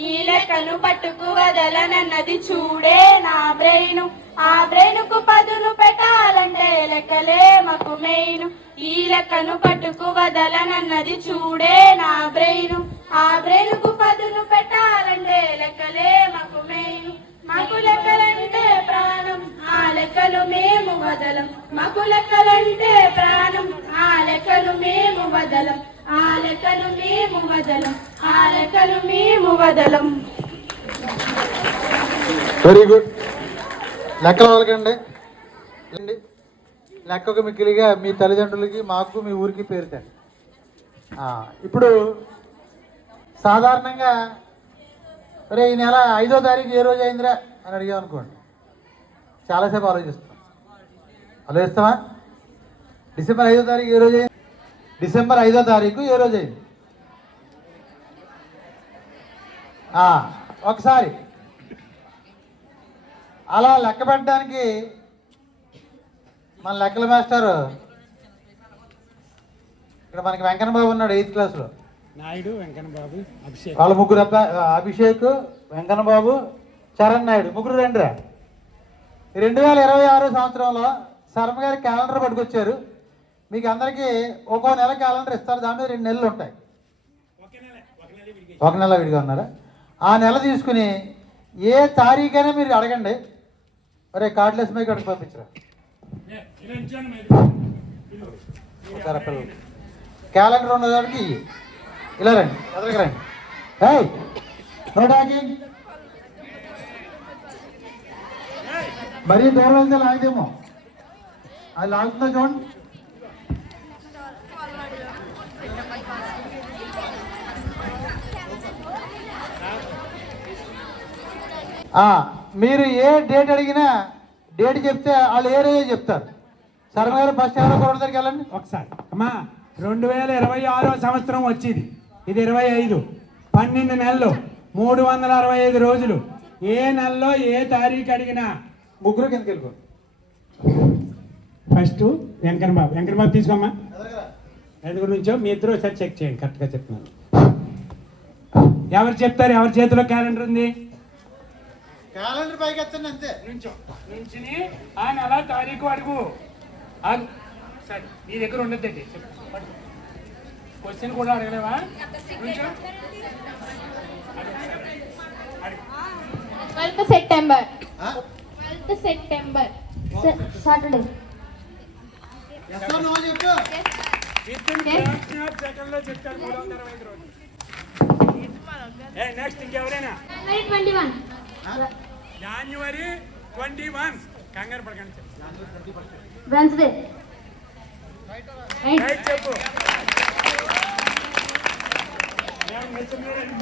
ఈ లెక్కను పట్టుకు వదలనన్నది చూడే నా బ్రెయిన్, ఆ బ్రెయిన్ కు పదును పెట్టాలంటే లెక్కలే మాకు మెయిన్. ఈ లెక్కను పట్టుకు వదలనన్నది చూడే నా బ్రెయిన్, ఆ బ్రెయిన్ కు పదును పెట్టాలంటే లెక్కలే మాకు మెయిన్. మాకు లెక్కలంటే ప్రాణం, ఆ లెక్కలు మేము వదలం. మాకు లెక్కలంటే ప్రాణం, ఆ లెక్కలు మేము వదలం. ఆ లెక్కలు మేము వదలం, ఆ లెక్కలు మేము వదలం. Very good. లెక్కలు వాళ్ళకండి. లెక్కకు మిక్కిలిగా మీ తల్లిదండ్రులకి, మాకు, మీ ఊరికి పేరుతండి. ఇప్పుడు సాధారణంగా మరి ఈ నెల 5వ తారీఖు ఏ రోజు అయిందిరా అని అడిగాం అనుకోండి, చాలాసేపు ఆలోచిస్తాం. హలో ఇస్తావా? డిసెంబర్ 5వ తారీఖు ఏ రోజు అయింది? డిసెంబర్ 5వ తారీఖు ఏ రోజు అయింది? ఒకసారి అలా లెక్క పెట్టడానికి మన లెక్కల మాస్టర్ ఇక్కడ మనకి వెంకన్న బాబు ఉన్నాడు 8th క్లాస్లో. నాయుడు, వెంకన్న బాబు, అభిషేక్. వాళ్ళ ముగ్గురు అభిషేక్, వెంకన్న బాబు, చరణ్ నాయుడు ముగ్గురు రండిరా. 2026 సంవత్సరంలో శర్మ గారి క్యాలెండర్ పట్టుకొచ్చారు. మీకు అందరికీ ఒక్కో నెల క్యాలెండర్ ఇస్తారు. దాని మీద 2 నెలలు ఉంటాయి. ఒక నెల విడిగా ఉన్నారా? ఆ నెల తీసుకుని ఏ తారీఖైనా మీరు అడగండి. ఒరే కార్డులెస్ మైక్ అడిగి పంపించరా ఒకసారి పిల్లలు. క్యాలెండర్ ఉన్నదానికి ఇలా రండి, ఎదురుగా రండి. ఏయ్ నో టాకింగ్. మరీ దూరం వెళ్తే లాగదేమో. అది లాగుతుందో చూడండి. మీరు ఏ డేట్ అడిగినా డేట్ చెప్తే వాళ్ళు ఏ రోజు చెప్తారు. శర్మ గారు ఫస్ట్ ఎవరో కూడా దగ్గరికి వెళ్ళండి ఒకసారి. అమ్మా 2026 సంవత్సరం వచ్చింది. ఇది 25, 12 నెలలు, 365 రోజులు. ఏ నెలలో ఏ తారీఖు అడిగినా ముగ్గురు కిందకి వెళ్ళిపో. ఫస్ట్ వెంకన్న బాబు. వెంకన్న బాబు తీసుకోమ్మా. ఎదుగు నుంచో మీ ఇద్దరు ఒకసారి చెక్ చేయండి, కరెక్ట్గా చెప్తున్నాను. ఎవరు చెప్తారు? ఎవరి చేతిలో క్యాలెండర్ ఉంది? క్యాలెండర్ పైకి ఎత్తండి అంతే. నుంచుని ఆ నెల తారీఖు అడుగు. సరే నీ దగ్గర ఉండద్దండి. క్వశ్చన్ కూడా అడగలేవా? 12th September. 12th September Saturday. సెకండ్లో చెప్తారు. 365 రోజులు. నెక్స్ట్ ఇంకెవరైనా? January 21. కంగారు పడకండి. వెన్స్డే. చెప్పు.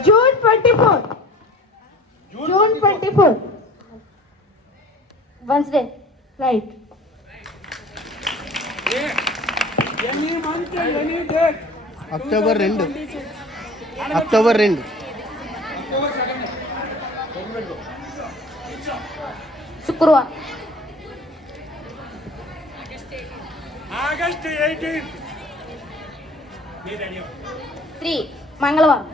June 24. June 24. Wednesday. Right. Any month, any date. October 2. October 2. శుక్రవారం. August 18. 3 మంగళవారం.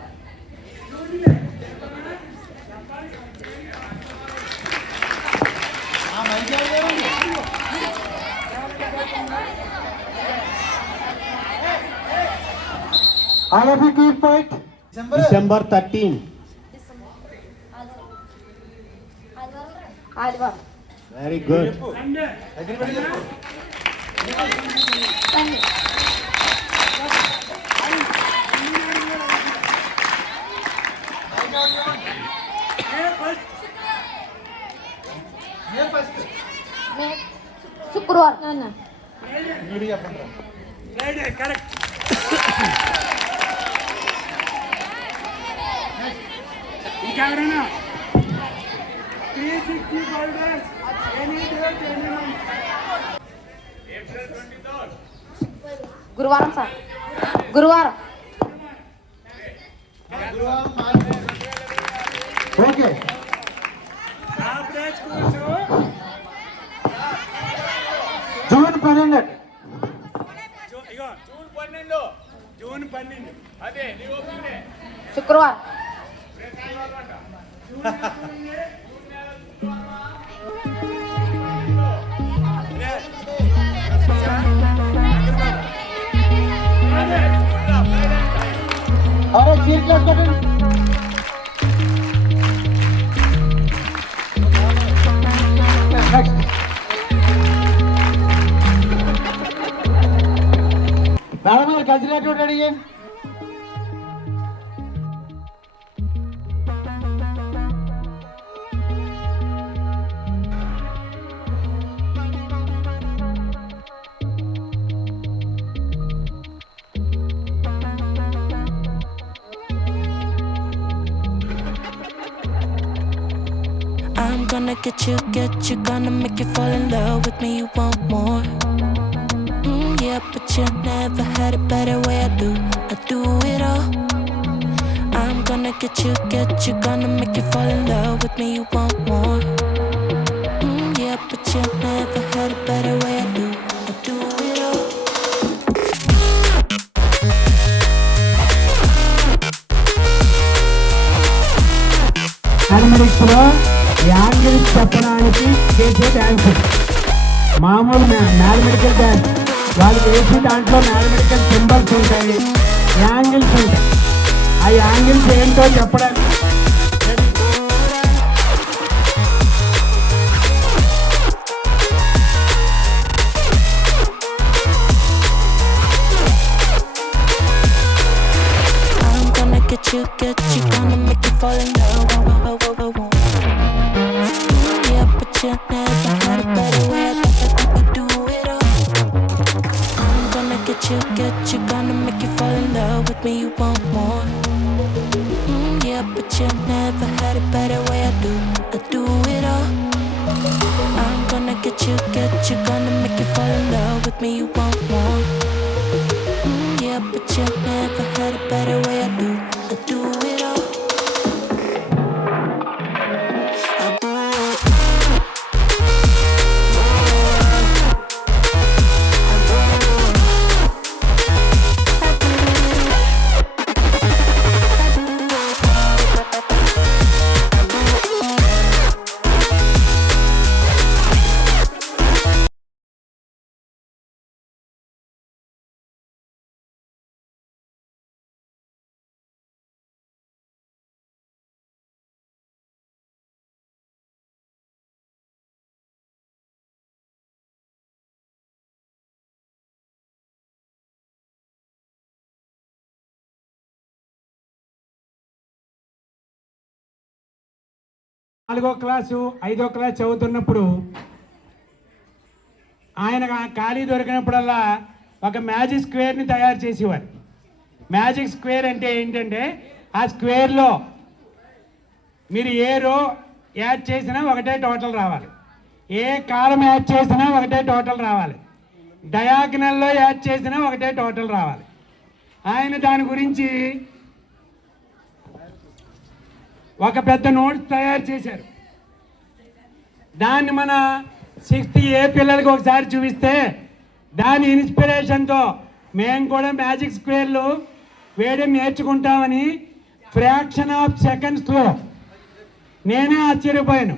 All of you keep quiet. December 13. ఆదివారం. Very good. Sunday. సండే. శుక్రవారం. Friday, correct. ఇంకెవరైనా? 365 days, any date, any month. April 23rd. గురువారం sir. గురువారం. Okay. Corporate schools. June 12. ఇగో June 12. అదే శుక్రవారం. అరే చీర్ క్లాస్ కొట్టండి. మేడం గారు కల్చరల్ అడిగి. I'm gonna get you, gonna make you fall in love with me. You want more? Yeah, but you never had it better way I do it all. I'm gonna get you, gonna make you fall in love with me. You want more? Yeah, but you never had it better way I do it all. Mathematics లో angles చెప్పడానికి చేసే dance మామూలు mathematical dance వాళ్ళు వేసి దాంట్లో mathematical symbols ఉంటాయి, angles ఉంటాయి. ఆ యాంగిల్స్ ఏంటో చెప్పడానికి Get you, gonna make you fall in love. Yeah, but you never had a better way I do it all. I'm gonna get you, gonna make you fall in love with me. You want more? Yeah, but you never had a better way I do it all. I'm gonna get you, gonna make you fall in love with me. You want more? Yeah, but you never had a better way I do it all. నాలుగో class 5వ class చదువుతున్నప్పుడు ఆయన ఖాళీ దొరికినప్పుడల్లా ఒక magic స్క్వేర్ని తయారు చేసేవారు. Magic square అంటే ఏంటంటే ఆ స్క్వేర్లో మీరు ఏ రో యాడ్ చేసినా ఒకటే టోటల్ రావాలి, ఏ కాలం యాడ్ చేసినా ఒకటే టోటల్ రావాలి, డయాగ్నల్లో యాడ్ చేసినా ఒకటే టోటల్ రావాలి. ఆయన దాని గురించి ఒక పెద్ద నోట్స్ తయారు చేశారు. దాన్ని మన 6th A పిల్లలకి ఒకసారి చూపిస్తే దాని ఇన్స్పిరేషన్తో మేము కూడా మ్యాజిక్ స్క్వేర్లు వేయడం నేర్చుకుంటామని ఫ్రాక్షన్ ఆఫ్ సెకండ్స్లో నేనే ఆశ్చర్యపోయాను.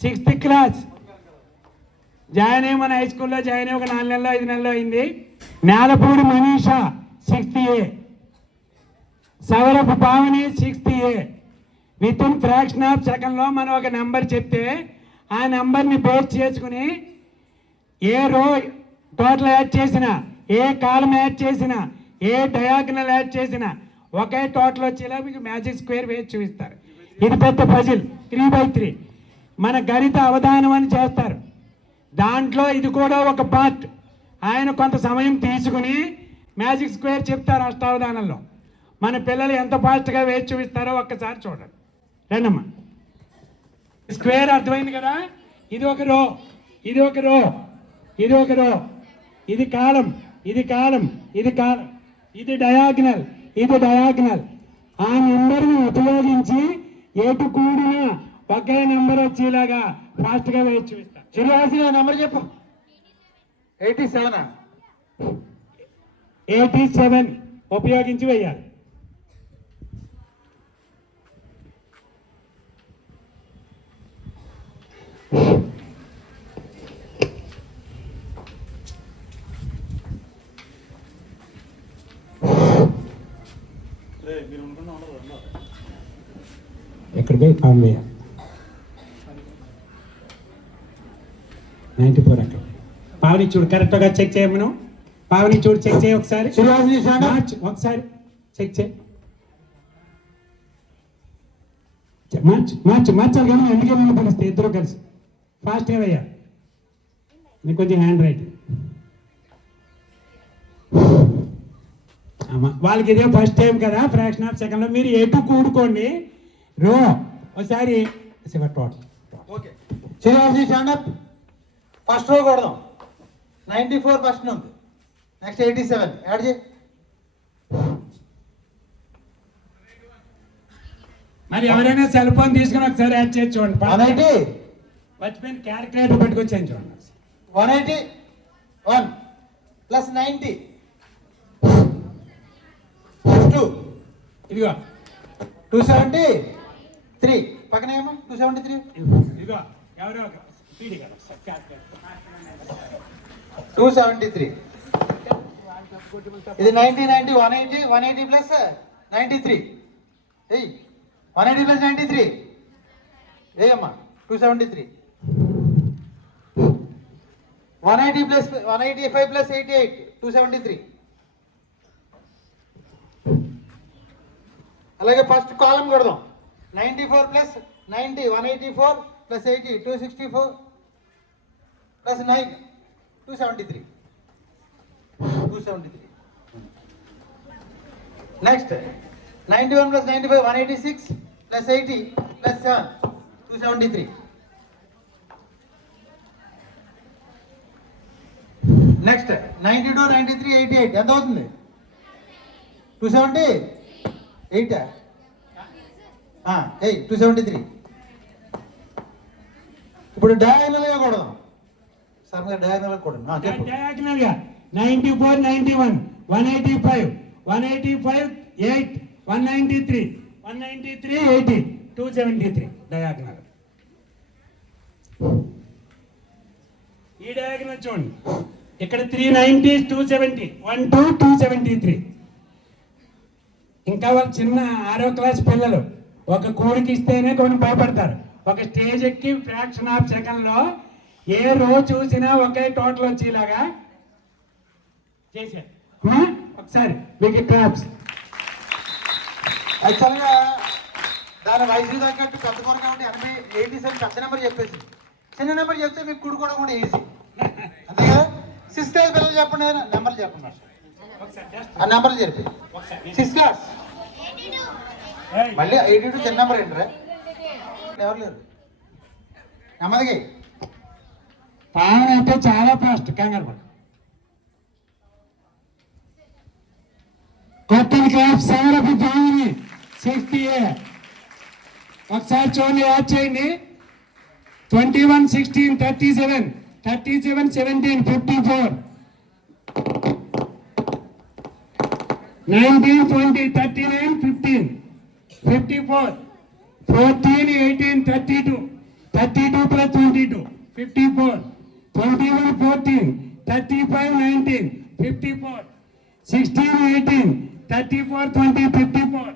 6th క్లాస్ జాయిన్ అయ్యి మన హై స్కూల్లో జాయిన్ అయ్యి ఒక 4 నెలలో 5 నెలలో అయింది. Nelapudi Manisha 6th A, Savarapu Pavani 6th A. With in fraction of సెకండ్లో మనం ఒక నెంబర్ చెప్తే ఆ నెంబర్ని బేస్ చేసుకుని ఏ రో టోటల్ యాడ్ చేసినా, ఏ కాలం యాడ్ చేసినా, ఏ డయాగ్నల్ యాడ్ చేసినా ఒకే టోటల్ వచ్చేలా మీకు మ్యాజిక్ స్క్వేర్ వేసి చూపిస్తారు. ఇది పెద్ద పజిల్ 3x3 మన గణిత అవధానం అని చేస్తారు. దాంట్లో ఇది కూడా ఒక పార్ట్. ఆయన కొంత సమయం తీసుకుని మ్యాజిక్ స్క్వేర్ చెప్తారు అష్టావధానంలో. మన పిల్లలు ఎంత ఫాస్ట్గా వేసి చూపిస్తారో ఒక్కసారి చూడండి. రండమ్మా. స్క్వేర్ అర్థమైంది కదా? ఇది ఒక రో, ఇది ఒక రో, ఇది ఒక రో, ఇది కాలం, ఇది కాలం, ఇది కాలం, ఇది డయాగ్నల్, ఇది డయాగ్నల్. ఆ నెంబర్ని ఉపయోగించి ఎటు కూడినా ఒకే నెంబర్ వచ్చేలాగా ఫాస్ట్గా వేసి చూపిస్తాను. శ్రీనివాసి నెంబర్ చెప్పు. 87 ఉపయోగించి వేయాలి. ఎక్కడ పోయి కామ్ వేయాలి. 94 అక్కడ. పావని చూడు కరెక్ట్గా చెక్ చేయమను. పావని చూడు చెక్ చేయి ఒకసారి. ఒకసారి చెక్ చేయి. మార్చాలి కానీ ఎందుకేమైనా పిలిస్తే ఇద్దరు కలిసి ఫాస్ట్గా వేయాలి. నీకు కొంచెం హ్యాండ్ రైటింగ్ వాళ్ళకి ఇదే ఫస్ట్ టైం కదా. ఫ్రాక్షన్ ఆఫ్ సెకండ్లో మీరు ఎటు కూడుకోండి. రో ఒకసారి total Srinivas stand up. First row కొడదాం. 94 ఫస్ట్ ఉంది. నెక్స్ట్ 87 యాడ్ చేయి. మరి ఎవరైనా సెల్ ఫోన్ తీసుకుని ఒకసారి యాడ్ చేసి చూడండి. 180 మర్చిపోయిన క్యాలిక్యులేటర్ పట్టుకొచ్చాను చూడండి. 181 ప్లస్ 90 2 ఇదిగో 273 పక్కన ఏమో 273 ఇదిగో ఎవరో స్పీడ్ కదా 273 ఇది 90 90 180 180 ప్లస్ 93 ఏయ్ 180 ప్లస్ 93 ఏయమ్మా 273 180 ప్లస్ 185 ప్లస్ 88 273. అలాగే ఫస్ట్ కాలం కొడదాం. 94 plus 90 184 plus 80 264 plus 9 273. Next 91 plus 95 186 plus 80 plus 7 273. Next 92 93 88 ఎంత అవుతుంది? 278 273. ఇప్పుడు డయాగనల్ గా కొడదాం. సార్ మీరు డయాగనల్ గా కొడండి. చెప్పు. డయాగ్నల్ గా 94 91 185 185 8 193 193 80 273 డయాగ్నల్. ఈ డయాగ్నల్ చూడండి. ఇక్కడ 390 270 12 273. ఇంకా వాళ్ళు చిన్న 6వ క్లాస్ పిల్లలు ఒక కూడికి ఇస్తేనే కొన్ని భయపడతారు. ఒక స్టేజ్ ఎక్కి ఫ్రాక్షన్ ఆఫ్ సెకండ్ లో ఏ రోజు చూసినా ఒకే టోటల్ వచ్చేలాగా చేశారు. ఒకసారి మీకు క్లాప్స్. యాక్చువల్గా దాని వయసు తగ్గట్టు పెద్ద కూర కాబట్టి 87 పెద్ద నెంబర్ చెప్పేసి చిన్న నెంబర్ చెప్తే మీకు కుడి కూడా ఈజీ అంతే కదా. 6th క్లాస్ పిల్లలు చెప్పండి. నెంబర్లు చెప్పండి. ఆ నెంబర్లు చెప్పి 6th క్లాస్ మళ్ళీ 82 చిన్న నెంబర్ ఏంటరా? ఎవరు లేరు. నెమ్మదిగా పాలన అయితే చాలా ఫాస్ట్. కంగారు పడు. కొత్త క్లాస్ సారపు జాయిని 60A. ఒకసారి చూడండి, యాడ్ చేయండి. 21 16 37 37 17 54 19 20 39 15 54 14 18 32 32 plus 22 54 21 14 35 19 54 16 18 34 20 54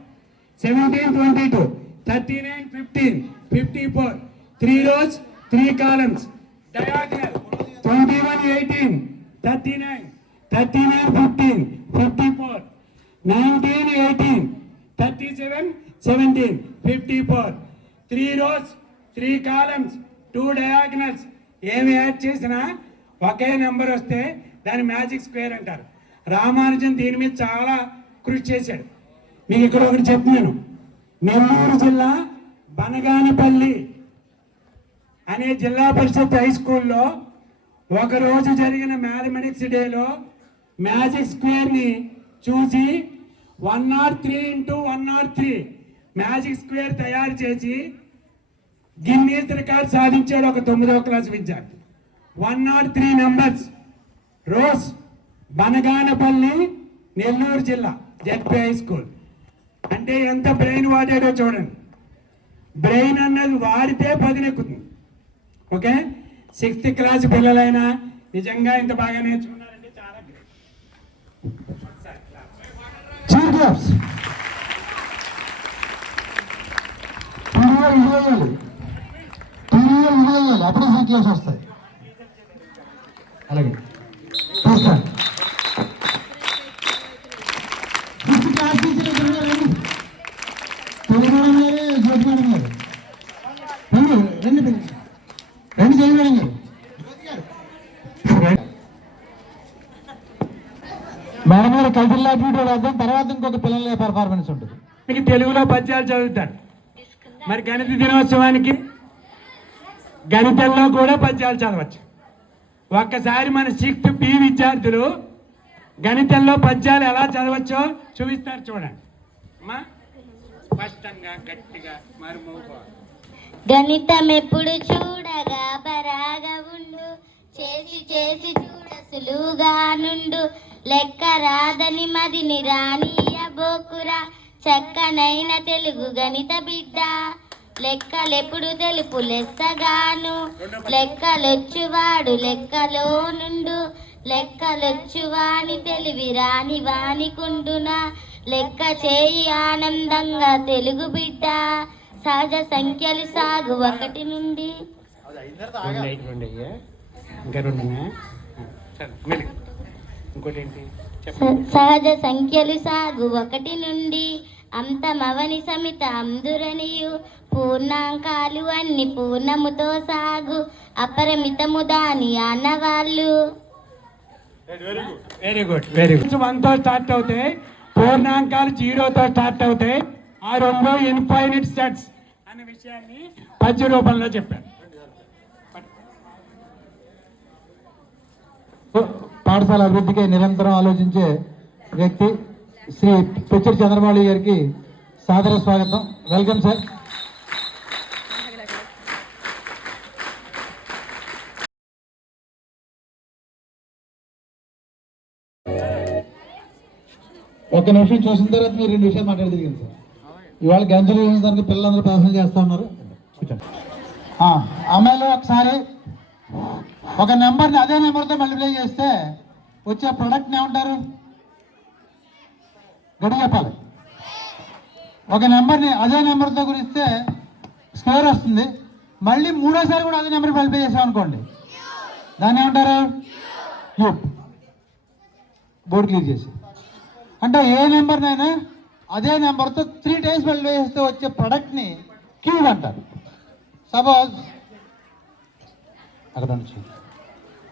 17 22 39 15 54 3 rows 3 columns. Diagonal 21 18 39 39 15 54 19 18 37 17 54 3 rows 3 columns 2 diagonals. ఏమి యాడ్ చేసినా ఒకే నెంబర్ వస్తే దాని మ్యాజిక్ స్క్వేర్ అంటారు. రామానుజన్ దీని మీద చాలా కృషి చేశాడు. మీకు ఇక్కడ ఒకటి చెప్తున్నాను. నెల్లూరు జిల్లా బనగానపల్లి అనే జిల్లా పరిషత్ హై స్కూల్లో ఒకరోజు జరిగిన మ్యాథమెటిక్స్ డేలో మ్యాజిక్ స్క్వేర్ని చూసి 103 into 103 మ్యాజిక్ స్క్వేర్ తయారు చేసి గిన్నీస్ రికార్డ్ సాధించాడు ఒక 9వ క్లాస్ విద్యార్థి. 103 నెంబర్స్. రోజ్ బనగానపల్లి నెల్లూరు జిల్లా జెడ్పీ హై స్కూల్. అంటే ఎంత బ్రెయిన్ వాడాడో చూడండి. బ్రెయిన్ అన్నది వాడితే 10 ఎక్కుతుంది. ఓకే, 6th క్లాస్ పిల్లలైనా నిజంగా ఇంత బాగా నేర్చుకున్నారంటే చాలా గ్రేట్. అప్పుడే 6th క్లాస్ వస్తాయి. అలాగే చూస్తాను. 6th class teacher Telugu madam గారు, జ్యోతి మేడం గారు, రెండు తెలుగు మేడం గారు. మేడం గారు కల్చరల్ యాక్టివిటీ రాద్దాం. తర్వాత ఇంకొక పిల్లల పెర్ఫార్మెన్స్ ఉంటుంది. మీకు తెలుగులో పద్యాలు చదువుతాడు. మరి గణిత దినోత్సవానికి గణితంలో కూడా పద్యాలు చదవచ్చు. ఒక్కసారి మన 6th B విద్యార్థులు గణితంలో పద్యాలు ఎలా చదవచ్చో చూపిస్తారు చూడండి అమ్మా. స్పష్టంగా గట్టిగా మరి గణితం ఎప్పుడు చూడగా బరాగా ఉండు, చేసి చేసి చూడ సులువుగా నుండు, లెక్క రాదని మదిని రానియబోకురా, చక్కనైన తెలుగు గణిత బిడ్డ, లెక్కలెప్పుడు తెలుపు లెస్సగాను, లెక్కలొచ్చువాడు లెక్కలో నుండు, లెక్కలొచ్చువాని తెలివి రాని వానికుండున, లెక్క చేయి ఆనందంగా తెలుగు బిడ్డ, సహజ సంఖ్యలు సాగు 1 నుండి. సహజ సంఖ్యలు సాగు 1 నుండి, అంతమవని సమిత అందురనియు, పూర్ణాంకాలు అన్ని పూర్ణముతో సాగు, అపరిమితము దాని అన్నవాళ్ళు. Very good very good. 1తో స్టార్ట్ అవుతాయి, పూర్ణాంకాలు 0తో స్టార్ట్ అవుతాయి. ఆ 2 ఇన్ఫైనైట్ సెట్స్ అనే విషయాన్ని పద్య రూపంలో చెప్పారు. పాఠశాల అభివృద్ధికి నిరంతరం ఆలోచించే వ్యక్తి శ్రీ పిచ్చడి చంద్రమౌళి గారికి సాదర స్వాగతం. Welcome sir. ఒక నిమిషం చూసిన తర్వాత మీరు 2 విషయాలు మాట్లాడగలిగాను సార్. ఇవాళ గంజలు దానికి పిల్లలందరూ ప్రార్థన చేస్తూ ఉన్నారు. అమ్మాయిలు ఒకసారి ఒక నెంబర్ని అదే నెంబర్తో మల్టిప్లై చేస్తే వచ్చే ప్రొడక్ట్ని ఏమంటారు? గడి చెప్పాలి. ఒక నెంబర్ని అదే నెంబర్తో గురిస్తే స్క్వేర్ వస్తుంది. మళ్ళీ 3వసారి కూడా అదే నెంబర్ మల్టిప్లై చేసామనుకోండి, దాన్ని ఏమంటారు? క్యూబ్. బోర్డు క్లియర్ చేసి అంటే ఏ నెంబర్నైనా అదే నెంబర్తో 3 టైమ్స్ మల్టిప్లై చేస్తే వచ్చే ప్రొడక్ట్ని క్యూబ్ అంటారు. సపోజ్ అక్కడ నుంచి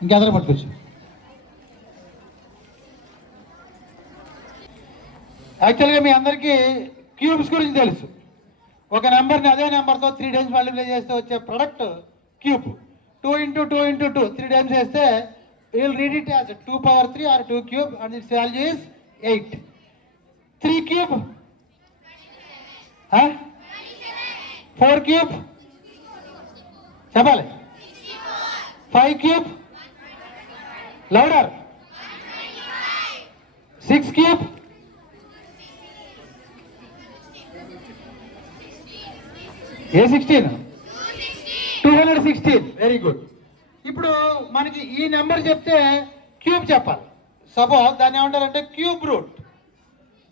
ఇంకెదరు పట్టుకొచ్చు. యాక్చువల్గా మీ అందరికీ క్యూబ్స్ గురించి తెలుసు. ఒక నెంబర్ని అదే నెంబర్తో 3 టైమ్స్ మల్టిప్లై చేస్తే వచ్చే ప్రొడక్ట్ క్యూబ్. 2 × 2 × 2 3 టైమ్స్ చేస్తే you will read it as 2 power 3 or 2 cube and its value is 8. 3 cube 4 cube చెప్పాలి. 5 cube louder. 6 cube 16 216. Very good. ఇప్పుడు మనకి ఈ నెంబర్ చెప్తే క్యూబ్ చెప్పాలి. సపోజ్ దాన్ని ఏమంటారంటే cube root.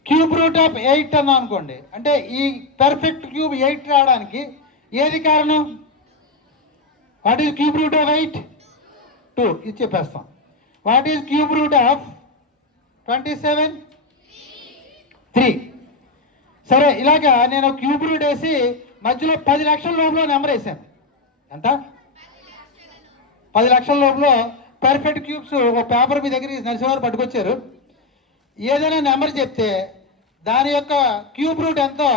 Cube root of 8 అన్నాం అనుకోండి, అంటే ఈ పర్ఫెక్ట్ క్యూబ్ 8 రావడానికి ఏది కారణం? What is cube root of 8? 2. ఇది చెప్పేస్తాం. What is cube root of 27? 3. సరే, ఇలాగా నేను క్యూబ్ రూట్ వేసి మధ్యలో 10 లక్షల లోపల నెంబర్ వేసాను. ఎంత? 10 లక్షల లోపల పర్ఫెక్ట్ క్యూబ్స్ ఒక పేపర్ మీ దగ్గరికి నరసింహారు పట్టుకొచ్చారు. ఏదైనా నెంబర్ చెప్తే దాని యొక్క క్యూబ్ రూట్ ఎంతో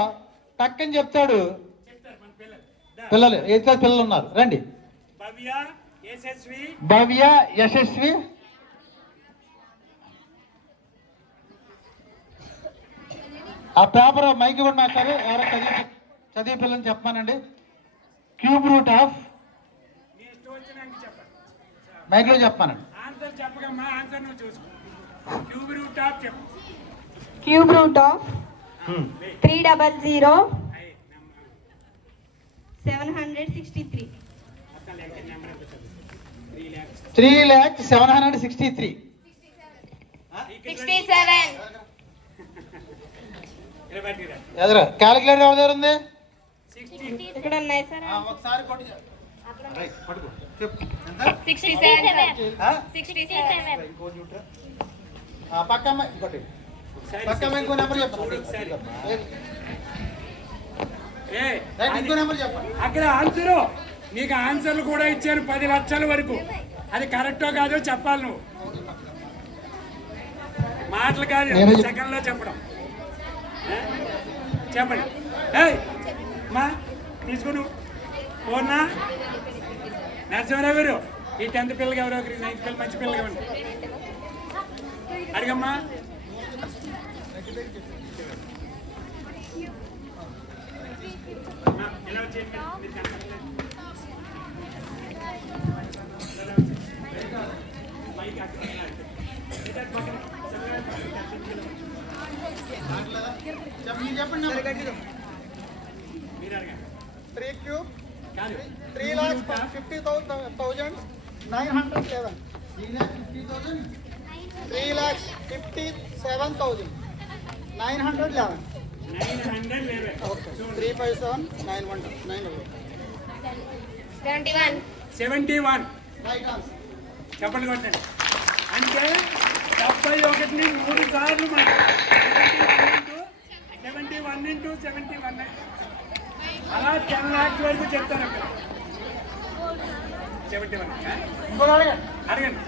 టక్కని చెప్తాడు. పిల్లలు 8th క్లాస్ పిల్లలు ఉన్నారు, రండి. భవ్య యశస్వి ఆ పేపర్ మైక్ కూడా మాట్లాడు. ఎవరో చదివే పిల్లలు చెప్పానండి. క్యూబ్ రూట్ ఆఫ్ మైక్ లో చెప్పానండి. Cube root of 300 763. 3,763. 67. ఎదురు క్యాలిక్యులేటర్ ఎవరి దగ్గర ఉంది? ఇక్కడ ఉన్నాయి సార్. ఒకసారి కొట్టి చెప్పు. 67. పక్క అమ్మాయి ఇంకోటి, పక్క అమ్మాయి ఇంకో నెంబర్ చెప్పండి. ఇంకో నెంబర్ చెప్పండి. అక్కడ ఆన్సరు నీకు ఆన్సర్లు కూడా ఇచ్చాను 10 లక్షల వరకు. అది కరెక్టో కాదో చెప్పాలి నువ్వు. మాటలు కాదు, సెకండ్లో చెప్పడం. చెప్పండి. మా తీసుకుని ఓనా నరసింహారావు గారు ఈ 10th పిల్లకి ఎవరో 9th పిల్లలు మంచి పిల్లగా ఉంది అడిగమ్మా. ఇలా వచ్చేయండి. మీరు అడగండి. 3 cube కాదు 3,50,911 3,57,911 911. 357,911 71 చెప్పండి కొట్టండి. అంటే 71ని 3 సార్లు మనకి 71 into 71 అలా 10 lakhs వరకు చెప్తాను అక్కడ 71 అడగండి.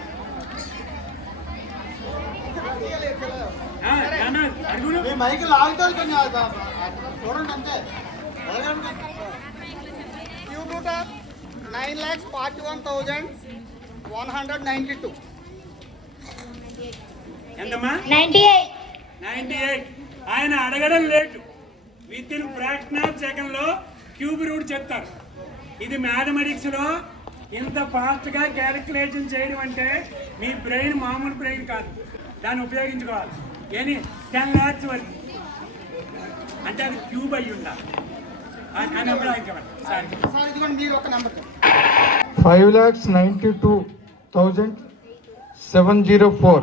అడుగును. మీ మైక్ లాగుతుంది కొంచెం చూడండి అంతే. Cube root of 9,41,192. ఎంతమ్మా? 98. ఆయన అడగడం late. With in fraction of second లో క్యూబ్ రూట్ చెప్తారు. ఇది మ్యాథమెటిక్స్ లో ఇంత ఫాస్ట్ గా క్యాలిక్యులేషన్ చేయడం అంటే మీ బ్రెయిన్ మామూలు బ్రెయిన్ కాదు, దాన్ని ఉపయోగించుకోవాలి. ఏని 10 lakhs వరకు అంటే అది క్యూబ్ అయ్యి ఉండాలి. ఆ నెంబర్ ఇదిగోండి మీరు ఒక నెంబర్ 5,92,704.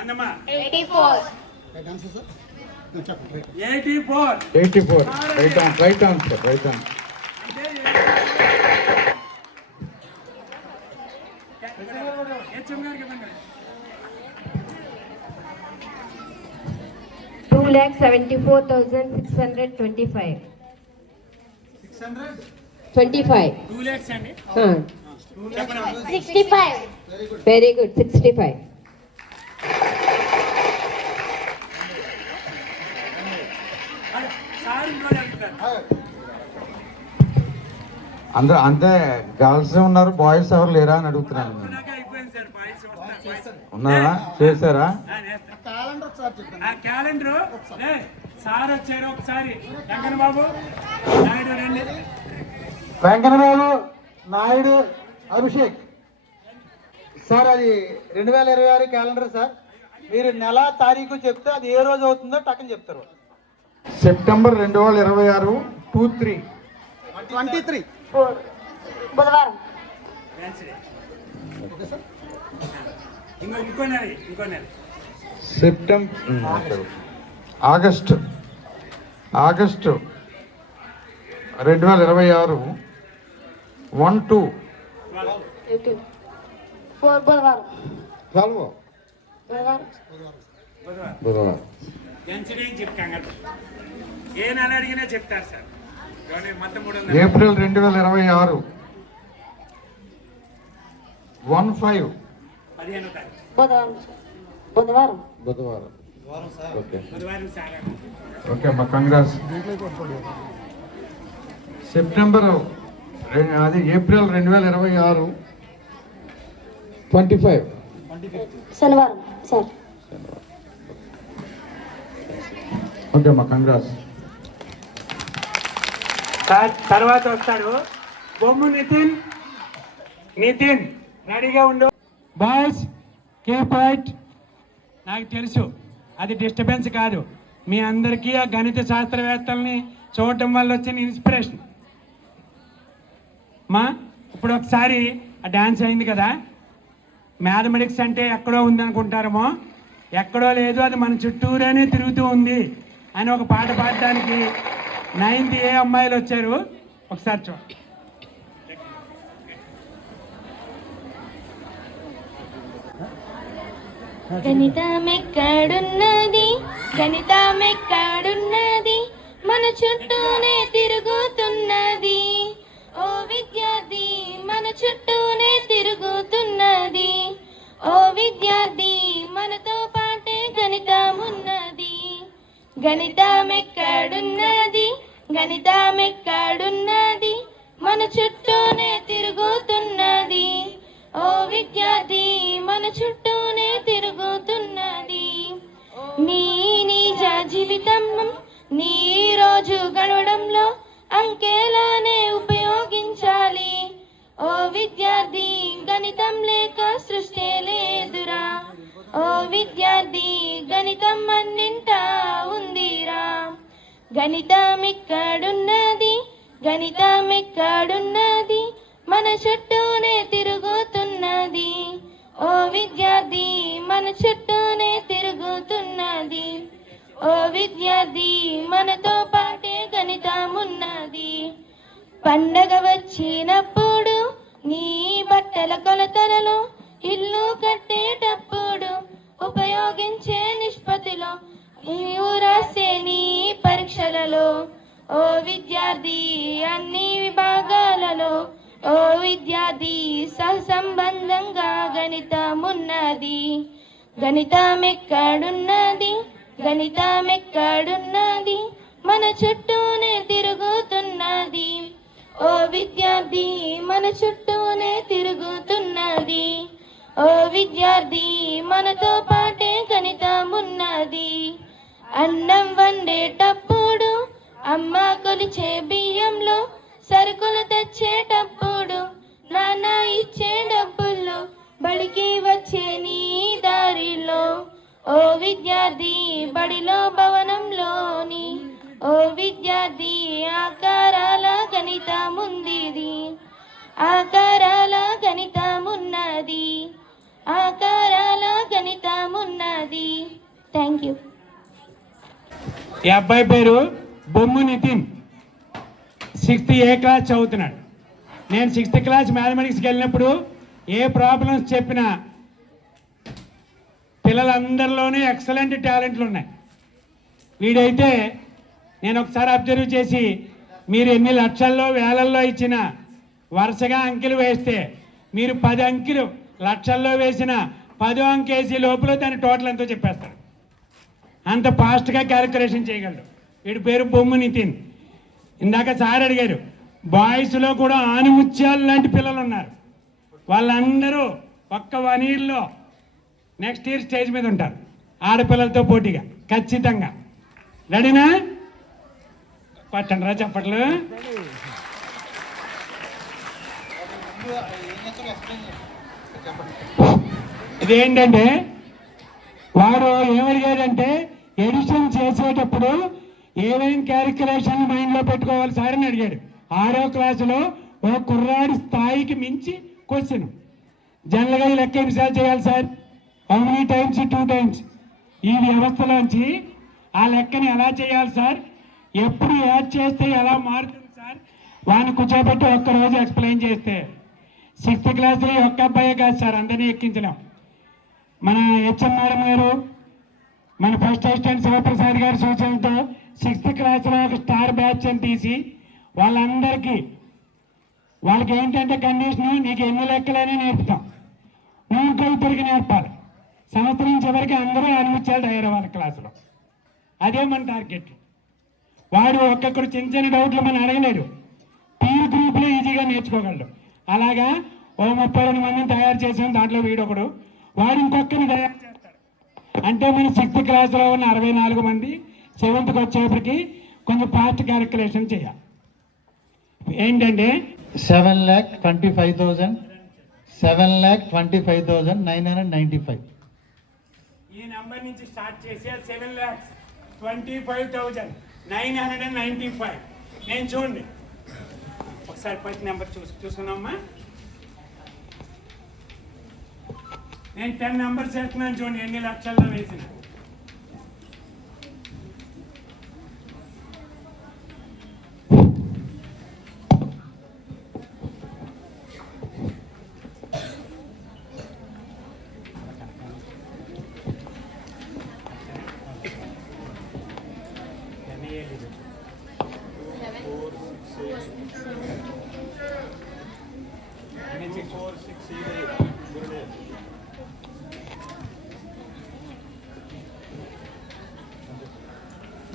ఎంతమ్మా? 84. 84. Right answer. హెచ్ఎం గారికి ఇవ్వండి. 2,74,625. 25. 2 lakhs అండి. 65. Very good. 65. సార్ ఇంట్లో అడుగుతారు. అందరూ అంతే గర్ల్స్ ఉన్నారు, బాయ్స్ ఎవరు లేరా అని అడుగుతున్నాను. నాకు అయిపోయింది సార్. బాయ్స్ వస్తారు. ఉన్నారా? చేశారా? ఆ క్యాలెండర్ సార్ వచ్చారు ఒకసారి. వెంకన్న బాబు నాయుడు రండి. వెంకన్నబాబు నాయుడు అభిషేక్ సార్. అది 2026 క్యాలెండర్ సార్. మీరు నెల తారీఖు చెప్తే అది ఏ రోజు అవుతుందో టక్కని చెప్తారు. సెప్టెంబర్ 2026 23 బుధవారం. ఇంకో నెల సెప్టెంబర్ ఆగస్టు 2026 1-2 బుధవారం. బుధవారం. డెన్సిటీ అని చెప్తాను. ఏ నెల అడిగినా చెప్తారు సార్. మొత్తం 300. ఏప్రిల్ 2026 1-5 15వ తారీఖు బుధవారం. ఓకే బుధవారం సార్. ఓకే అమ్మా, కంగ్రాట్స్. ఏప్రిల్ 2026 25 శనివారం సార్. ఓకే అమ్మా, కంగ్రాట్స్. సార్ తర్వాత వస్తాడు బొమ్ము నితిన్ రెడీగా ఉండు. Boys keep it. నాకు తెలుసు అది డిస్టర్బెన్స్ కాదు, మీ అందరికీ ఆ గణిత శాస్త్రవేత్తల్ని చూడటం వల్ల వచ్చిన ఇన్స్పిరేషన్. ఇప్పుడు ఒకసారి ఆ డాన్స్ అయింది కదా, మ్యాథమెటిక్స్ అంటే ఎక్కడో ఉంది అనుకుంటారేమో. ఎక్కడో లేదు, అది మన చుట్టూరానే తిరుగుతూ ఉంది అని ఒక పాట పాడడానికి 9th A అమ్మాయిలు వచ్చారు. ఒకసారి చూడండి. గణితమెక్కడున్నది మన చుట్టూనే తిరుగుతున్నది. ఓ విద్యార్థి మన చుట్టూనే తిరుగుతున్నది. ఓ విద్యార్థి మనతో పాటే గణితమున్నది. గణితమెక్కడున్నది మన చుట్టూనే గడవడంలో అంకెలానే ఉపయోగించాలి. ఓ విద్యార్థి గణితం లేక సృష్టి లేదురా. ఓ విద్యార్థి గణితం అన్నింటా ఉందిరా. గణితం ఎక్కడున్నది, గణితం ఎక్కడున్నది, మన చుట్టూనే తిరుగుతున్నది. ఓ విద్యార్థి మన చుట్టూనే తిరుగుతున్నది. ఓ విద్యార్థి మనతో పాటే గణితం ఉన్నది. పండగ వచ్చినప్పుడు నీ బట్టల కొలతలలో, ఇల్లు కట్టేటప్పుడు ఉపయోగించే నిష్పత్తిలో, నీవు రాసే నీ పరీక్షలలో, ఓ విద్యార్థి అన్ని విభాగాలలో, ఓ విద్యార్థి సహసంబంధంగా గణితం ఉన్నది. గణితం ఎక్కడున్నది, గణితం ఎక్కడున్నది, మన చుట్టూనే తిరుగుతున్నది. ఓ విద్యార్థి మన చుట్టూనే తిరుగుతున్నది. ఓ విద్యార్థి మనతో పాటే గణితం ఉన్నది. అన్నం వండేటప్పుడు, అమ్మ కొలిచే బియ్యంలో, సరుకులు తెచ్చేటప్పుడు, నాన్న ఇచ్చే డబ్బుల్లో, బడికి వచ్చే నీ దారిలో, ఓ విద్యార్థి బడిలో భవనంలోని, ఓ విద్యార్థి ఆకారాల గణితం ఉంది. ఆకారాల గణితం ఉన్నది. ఆకారాల గణితం ఉన్నది. Thank you. ఈ అబ్బాయి పేరు బొమ్ము నితిన్, 6th A క్లాస్ చదువుతున్నాడు. నేను 6th క్లాస్ మ్యాథమెటిక్స్కి వెళ్ళినప్పుడు ఏ ప్రాబ్లమ్స్ చెప్పినా పిల్లలందరిలోనే ఎక్సలెంట్ టాలెంట్లు ఉన్నాయి. వీడైతే నేను ఒకసారి అబ్జర్వ్ చేసి, మీరు ఎన్ని లక్షల్లో వేలల్లో ఇచ్చినా వరుసగా అంకెలు వేస్తే, మీరు 10 అంకెలు లక్షల్లో వేసిన 10 అంకేసి లోపల దాని టోటల్ ఎంతో చెప్పేస్తాడు. అంత ఫాస్ట్గా క్యాలిక్యులేషన్ చేయగలడు. వీడి పేరు బొమ్ము నితిన్. ఇందాక సార్ అడిగారు, బాయ్స్లో కూడా ఆనిముత్యాలు లాంటి పిల్లలు ఉన్నారు. వాళ్ళందరూ ఒక్క 1 yearలో నెక్స్ట్ ఇయర్ స్టేజ్ మీద ఉంటారు, ఆడపిల్లలతో పోటీగా. ఖచ్చితంగా రెడీనా? పట్టండి రా చప్పట్లు. ఇదేంటంటే వాడు ఏమడిగాడంటే, ఎడిషన్ చేసేటప్పుడు ఏమేమి క్యాలిక్యులేషన్ మైండ్లో పెట్టుకోవాలి సార్ అని అడిగాడు. 6వ క్లాసులో ఓ కుర్రాడి స్థాయికి మించి క్వశ్చన్. జనరల్గా ఈ లెక్క ఎన్నిసార్లు చేయాలి sir? How many times? 2 times. ఈ వ్యవస్థలోంచి ఆ లెక్కని ఎలా చేయాలి సార్, ఎప్పుడు యాడ్ చేస్తే ఎలా మారుతుంది సార్, వాడిని కూర్చోబెట్టి ఒక్కరోజు ఎక్స్ప్లెయిన్ చేస్తే 6th క్లాస్లో ఒక్క అబ్బాయే కాదు సార్, అందరినీ ఎక్కించలేం. మన హెచ్ఎం మేడం గారు, మన ఫస్ట్ అసిస్టెంట్ శివప్రసాద్ గారి సూచనలతో 6th క్లాస్లో ఒక స్టార్ బ్యాచ్ అని తీసి వాళ్ళందరికీ, వాళ్ళకి ఏంటంటే కండిషను, నీకు ఎన్ని లెక్కలనే నేర్పుతాం, నువ్వు ఇంకా ఇద్దరికి నేర్పాలి. సంవత్సరం చివరికి అందరూ అనుమతించాలి తయారవ్వాలి క్లాసులో. అదే మన టార్గెట్. వాడు ఒక్కొక్కడు చిన్న చిన్న డౌట్లు మనం అడగలేడు, పీర్ గ్రూప్లో ఈజీగా నేర్చుకోగలడు. అలాగా ఓ 32 మందిని తయారు చేసాం, దాంట్లో వీడొకడు. వాడు ఇంకొకరిని తయారు చేస్తాడు. అంటే మన 6th క్లాస్లో ఉన్న 64 మంది 7th వచ్చేప్పటికి కొంచెం ఫాస్ట్ క్యాలిక్యులేషన్ చేయాలి. ఏంటంటే 7,25,995. ఈ నెంబర్ నుంచి స్టార్ట్ చేసి 7,25,995. నేను చూడండి ఒకసారి ఫస్ట్ నెంబర్ చూసుకున్నామ్మా. నేను 10 నెంబర్స్ వేస్తున్నాను, చూడండి ఎన్ని లక్షల్లో వేసిన.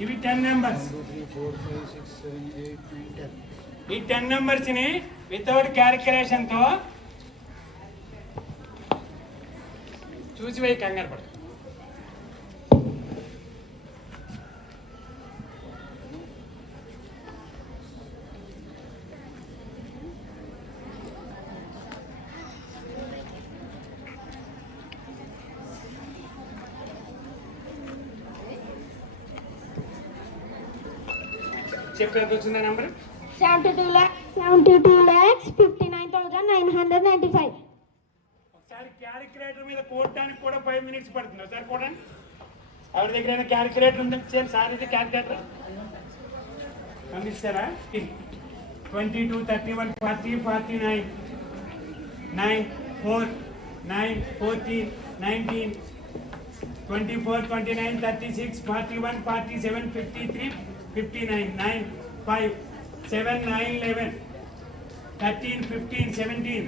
ఇవి 10 నెంబర్స్. ఈ 10 నెంబర్స్ని వితౌట్ క్యాలిక్యులేషన్తో చూసి పోయి కంగారు పడు. చెప్పేది వచ్చిందా నెంబర్? 72,59,995. ఒకసారి క్యాలిక్యులేటర్ మీద కూడటానికి కూడా 5 minutes పడుతుంది. ఒకసారి కూడా ఎవరి దగ్గర క్యాలిక్యులేటర్ ఉందని సార్ ఇది క్యాలిక్యులేటర్ పంపిస్తారా? 22, 31, 40, 49, 9, 4, 9, 14, 19, 24, 29, 36, 41, 47, 53, 59, 9, 5, 7, 9, 11, 13, 15, 17,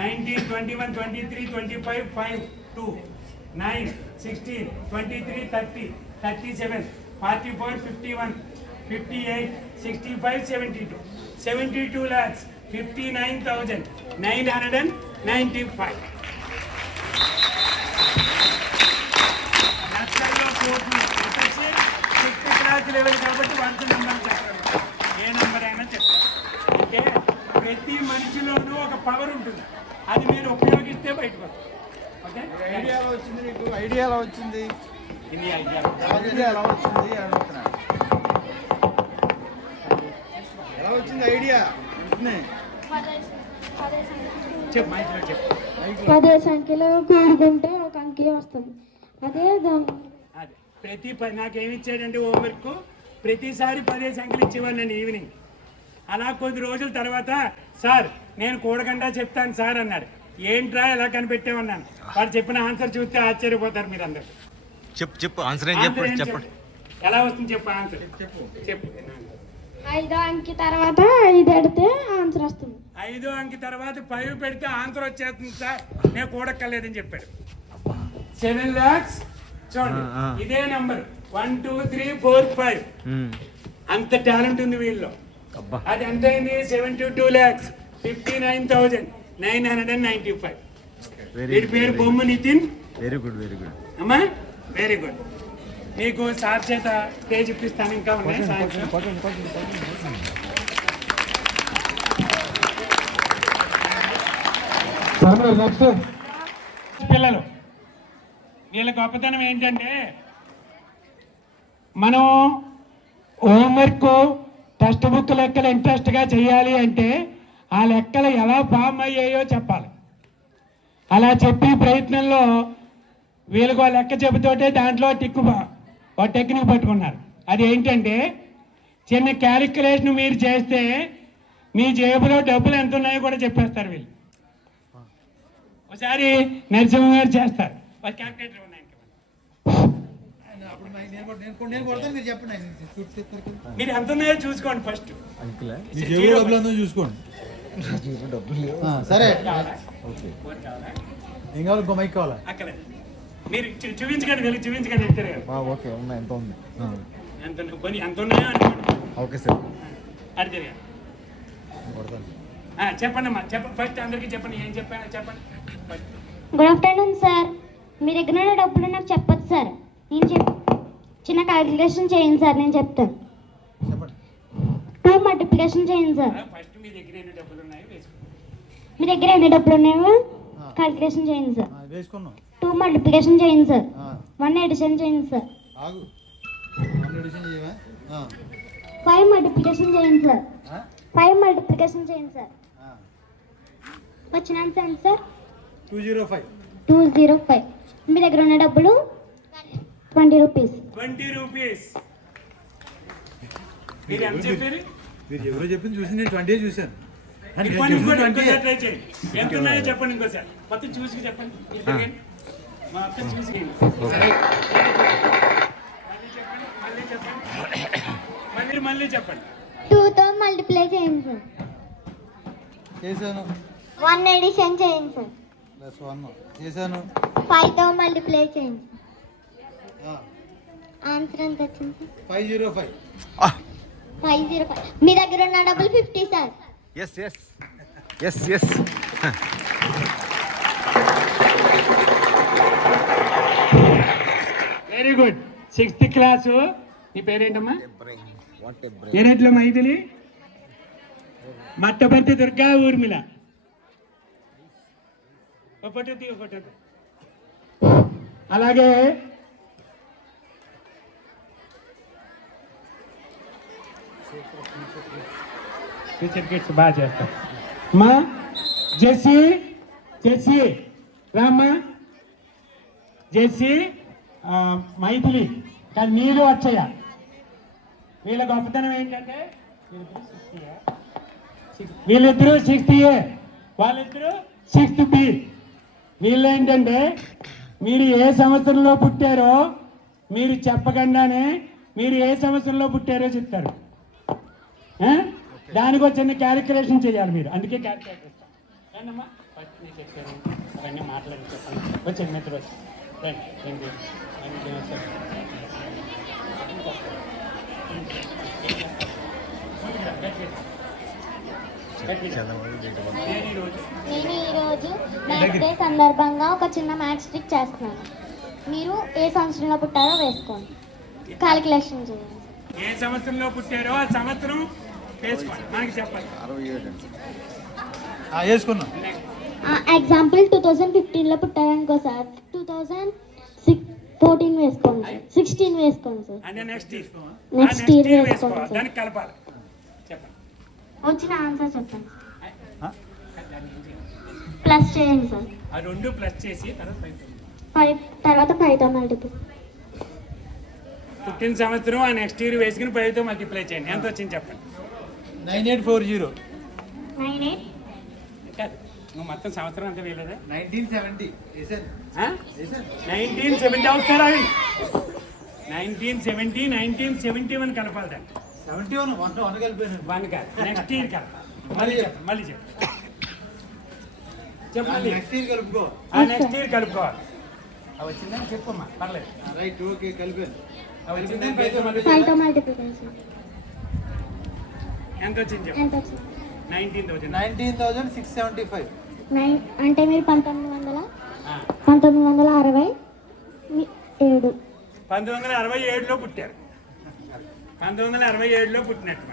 19, 21, 23, 25, 5, 2, 9, 16, 23, 30, 37, 44, 51, 58, 65, 72. 72 lakhs 59,995. లక్షల్లో కోట్లు. వచ్చేసి 6th class లెవెల్ కాబట్టి 1 నెంబర్ చెప్పండి. ఏ నెంబర్ అయినా చెప్పండి. అంటే ప్రతి మనిషిలోనూ ఒక పవర్ ఉంటుంది. అది మీరు ఉపయోగిస్తే బయటకు వస్తుంది. ఓకే? ఐడియా ఎలా వచ్చింది నీకు? ఐడియా ఎలా వచ్చింది? ఇది ఐడియా. ఐడియా ఎలా వచ్చింది అడుగుతున్నా. ఎలా వచ్చింది ఐడియా? చెప్పు మైక్లో చెప్పు. 10 సంఖ్యలో కూడుకుంటే ఒక అంకె వస్తుంది. అదే అదే నాకేమి ఇచ్చాడంటే హోంవర్క్ ప్రతిసారి 10 సంఖ్యలు ఇచ్చేవాడిని ఈవినింగ్. అలా కొద్ది రోజుల తర్వాత సార్ నేను కూడకుండా చెప్తాను సార్ అన్నాడు. ఏంట్రా ఎలా కనిపెట్టామన్నాను. వాడు చెప్పిన ఆన్సర్ చూస్తే ఆశ్చర్యపోతారు మీరు అందరు. చెప్పు ఆన్సర్ చెప్పండి. ఎలా వస్తుంది చెప్పు ఆన్సర్ చెప్పు. 5వ అంకె తర్వాత 5 పెడితే ఆన్సర్ వస్తుంది. 5వ అంకె తర్వాత 5 పెడితే ఆన్సర్ వచ్చేస్తుంది సార్, నేను కూడక్కర్లేదని చెప్పాడు. 7 lakhs చూడండి ఇదే నంబర్ 1, 2, 3, 4, 5 అంత టాలెంట్ ఉంది వీళ్ళలో. అది ఎంత అయింది? 72,59,995. వీడి పేరు బొమ్మ నితిన్. వెరీ గుడ్ అమ్మా వెరీ గుడ్. మీకు సార్ చేత పేజ్ ఇప్పిస్తాను. ఇంకా ఉన్నాయి సాయంత్రం. పిల్లలు వీళ్ళ గొప్పతనం ఏంటంటే మనం హోంవర్క్ టెక్స్ట్ బుక్ లెక్కలు ఇంట్రెస్ట్గా చేయాలి అంటే ఆ లెక్కలు ఎలా ఫామ్ అయ్యాయో చెప్పాలి. అలా చెప్పి ప్రయత్నంలో వీళ్ళకు ఆ లెక్క చెబుతోటే దాంట్లో ఒక టెక్నిక్ పట్టుకున్నారు. అది ఏంటంటే చిన్న క్యాలిక్యులేషన్ మీరు చేస్తే మీ జేబులో డబ్బులు ఎంత ఉన్నాయో కూడా చెప్పేస్తారు వీళ్ళు. ఒకసారి నరసింహ గారు చేస్తారు. వాళ్ళు క్యాలిక్యులేటర్ ఉన్నాయి. మీరు ఎంత ఉన్నాయో చూసుకోండి ఫస్ట్. చూసుకోండి. సరే ఏం కావాలి? ఇంకో మైక్ కావాలా? అక్కడ మీరు చూపించకండి, వెళ్ళి చూపించకండి. చెప్తారు ఓకే ఉన్నాయి. ఎంత ఉంది? ఎంత ఎంత ఉన్నాయో అనుకోండి. ఓకే సార్ అడిగారు చెప్పండి అమ్మా. చెప్పండి ఫస్ట్ అందరికీ చెప్పండి. ఏం చెప్పాను చెప్పండి. Good afternoon sir. మీ దగ్గర ఉన్న డబ్బులు నాకు చెప్పొచ్చు సార్. నేను చిన్న క్యాలిక్యులేషన్ చేయండి సార్. నేను చెప్తాను. 2 మల్టిప్లికేషన్ చేయండి సార్. ఫస్ట్ మీ దగ్గర ఎన్ని డబ్బులు ఉన్నాయో వేసుకోండి. మీ దగ్గర ఎన్ని డబ్బులు ఉన్నాయో క్యాలిక్యులేషన్ చేయండి సార్. 2 మల్టిప్లికేషన్ చేయండి సార్. 1 ఎడిషన్ చేయండి సార్. 5 మల్టిప్లికేషన్ చేయండి సార్. 5 మల్టిప్లికేషన్ చేయండి సార్. వచ్చిన ఆన్సర్ ఎంత సార్? 205. మీ దగ్గర ఉన్న డబ్బులు 20 రూపీస్. 20 రూపీస్. మీరు ఎంత చెప్పారు? మీరు ఎవరో చెప్పింది చూసి నేను 20 చూశాను. ఇంకోసారి ట్రై చేయండి. ఎంత ఉన్నాయో చెప్పండి. ఇంకోసారి మొత్తం చూసి చెప్పండి. మొత్తం చూసి మళ్ళీ చెప్పండి. 2తో మల్టిప్లై చేయండి సార్. చేశాను. 1 ఎడిషన్ చేయండి సార్. +1 చేశాను. 5తో మల్టిప్లై చేయండి. ఆన్సర్ ఎంత వచ్చింది సార్? 505. 505. మీ దగ్గర ఉన్న డబ్బులు 50 sir. Yes very good. 6th class. నీ పేరేంటమ్మా? ఏరెట్లో మైథిలి, మట్టపర్తి దుర్గా, ఊర్మిళ. ఒకటి అలాగే ఫ్యూచర్ కిడ్స్ బాగా చేస్తారు. అమ్మా జెస్సీ, జెస్సీ రామ్మా, జెస్సీ మైథిలి, కానీ మీరు వచ్చాయా? వీళ్ళ గొప్పతనం ఏంటంటే వీళ్ళిద్దరూ 6th A, వాళ్ళిద్దరూ 6th B. వీళ్ళు ఏంటంటే మీరు ఏ సంవత్సరంలో పుట్టారో మీరు చెప్పకుండానే మీరు ఏ సంవత్సరంలో పుట్టారో చెప్తారు. దానికి ఒక చిన్న క్యాలిక్యులేషన్ చేయాలి మీరు, అందుకే క్యాలిక్యులేట్ చేస్తాను. రండమ్మా, ఫస్ట్ నేను చెప్పాను అవన్నీ మాట్లాడి చెప్పండి. వచ్చండి మిత్రులు వచ్చి రండి. నేను ఈరోజు మ్యాథ్స్ డే సందర్భంగా ఒక చిన్న మ్యాథ్స్ ట్రిక్ చేస్తున్నాను. మీరు ఏ సంవత్సరంలో పుట్టారో వేసుకోండి, క్యాలిక్యులేషన్ చేయండి. ఏ సంవత్సరంలో పుట్టారో ఆ సంవత్సరం వేసుకోండి, మనకి చెప్పండి. వేసుకున్నాం. ఎగ్జాంపుల్ 2015లో పుట్టారనుకో సార్, 2014 వేసుకోండి సార్, 16 వేసుకోండి సార్. అంటే నెక్స్ట్ ఇయర్ వేసుకోవాలి, దానికి కలపాలి. చెప్పండి. వచ్చిన ఆన్సర్ చెప్పండి. ప్లస్ చేయండి సార్. ఆ రెండు ప్లస్ చేసి తర్వాత 5తో మల్టిపుల్. పుట్టిన సంవత్సరం ఆ నెక్స్ట్ ఇయర్ వేసుకుని 5తో మల్టిప్లై చేయండి. ఎంత వచ్చింది చెప్పండి. 9840. 98 కాదు, నువ్వు మొత్తం సంవత్సరం అంతా వేయలేదా? 1970. 1970 అవసరం. 1970, 1971 కలపాలి దాన్ని. 71 1 కలిపాను. 1 కాదు, నెక్స్ట్ ఇయర్ కలపాలి. మళ్ళీ చెప్పు. నెక్స్ట్ ఇయర్ కలుపుకో. నెక్స్ట్ ఇయర్ కలుపుకోవాలి. అవి వచ్చిందని చెప్పమ్మా, పర్లేదు. రైట్, ఓకే, కలిపాను. అవి వచ్చిందని 5తో మల్టిప్లికేషన్ ఎంత వచ్చింది చెప్పు. ఎంత వచ్చింది? 19,000. 19,675. అంటే మీరు 1967 1967లో పుట్టారు. 1967లో పుట్టినట్టు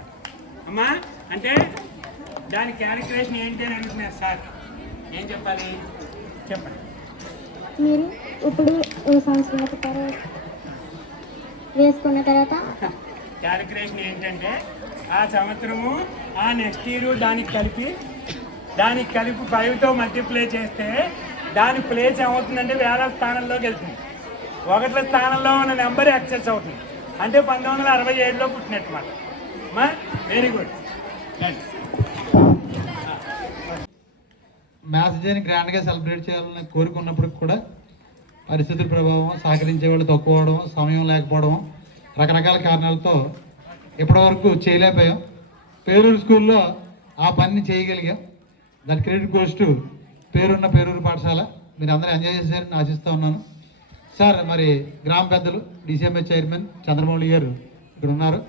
అమ్మా. అంటే దాని క్యాలిక్యులేషన్ ఏంటి అని అడుగుతున్నారు సార్. ఏం చెప్పాలి చెప్పండి. మీరు ఇప్పుడు ఏ సంవత్సరంలో పుట్టారో వేసుకున్న తర్వాత క్యాలిక్యులేషన్ ఏంటంటే ఆ సంవత్సరము ఆ నెక్స్ట్ ఇయర్ దానికి కలిపి 5తో మల్టిప్లై చేస్తే దాని ప్లేస్ ఏమవుతుందంటే వేల స్థానంలోకి వెళ్తుంది. 1ల స్థానంలో ఉన్న నెంబర్ యాక్సెస్ అవుతుంది. అంటే 1967లో పుట్టినట్టు మాట. Very good. మ్యాథ్స్ డేని గ్రాండ్గా సెలబ్రేట్ చేయాలని కోరుకున్నప్పుడు కూడా పరిస్థితుల ప్రభావం, సహకరించే వాళ్ళు తక్కువ అవడం, సమయం లేకపోవడం, రకరకాల కారణాలతో ఇప్పటివరకు చేయలేకపోయాం. పేరూరు స్కూల్లో ఆ పనిని చేయగలిగాం. దాని క్రెడిట్ గోస్ టు పేరూరు పాఠశాల. మీరు అందరూ ఎంజాయ్ చేశారని ఆశిస్తూ ఉన్నాను. సార్, మరి గ్రామ పెద్దలు, DCMA చైర్మన్ చంద్రమౌళి గారు ఇక్కడ ఉన్నారు.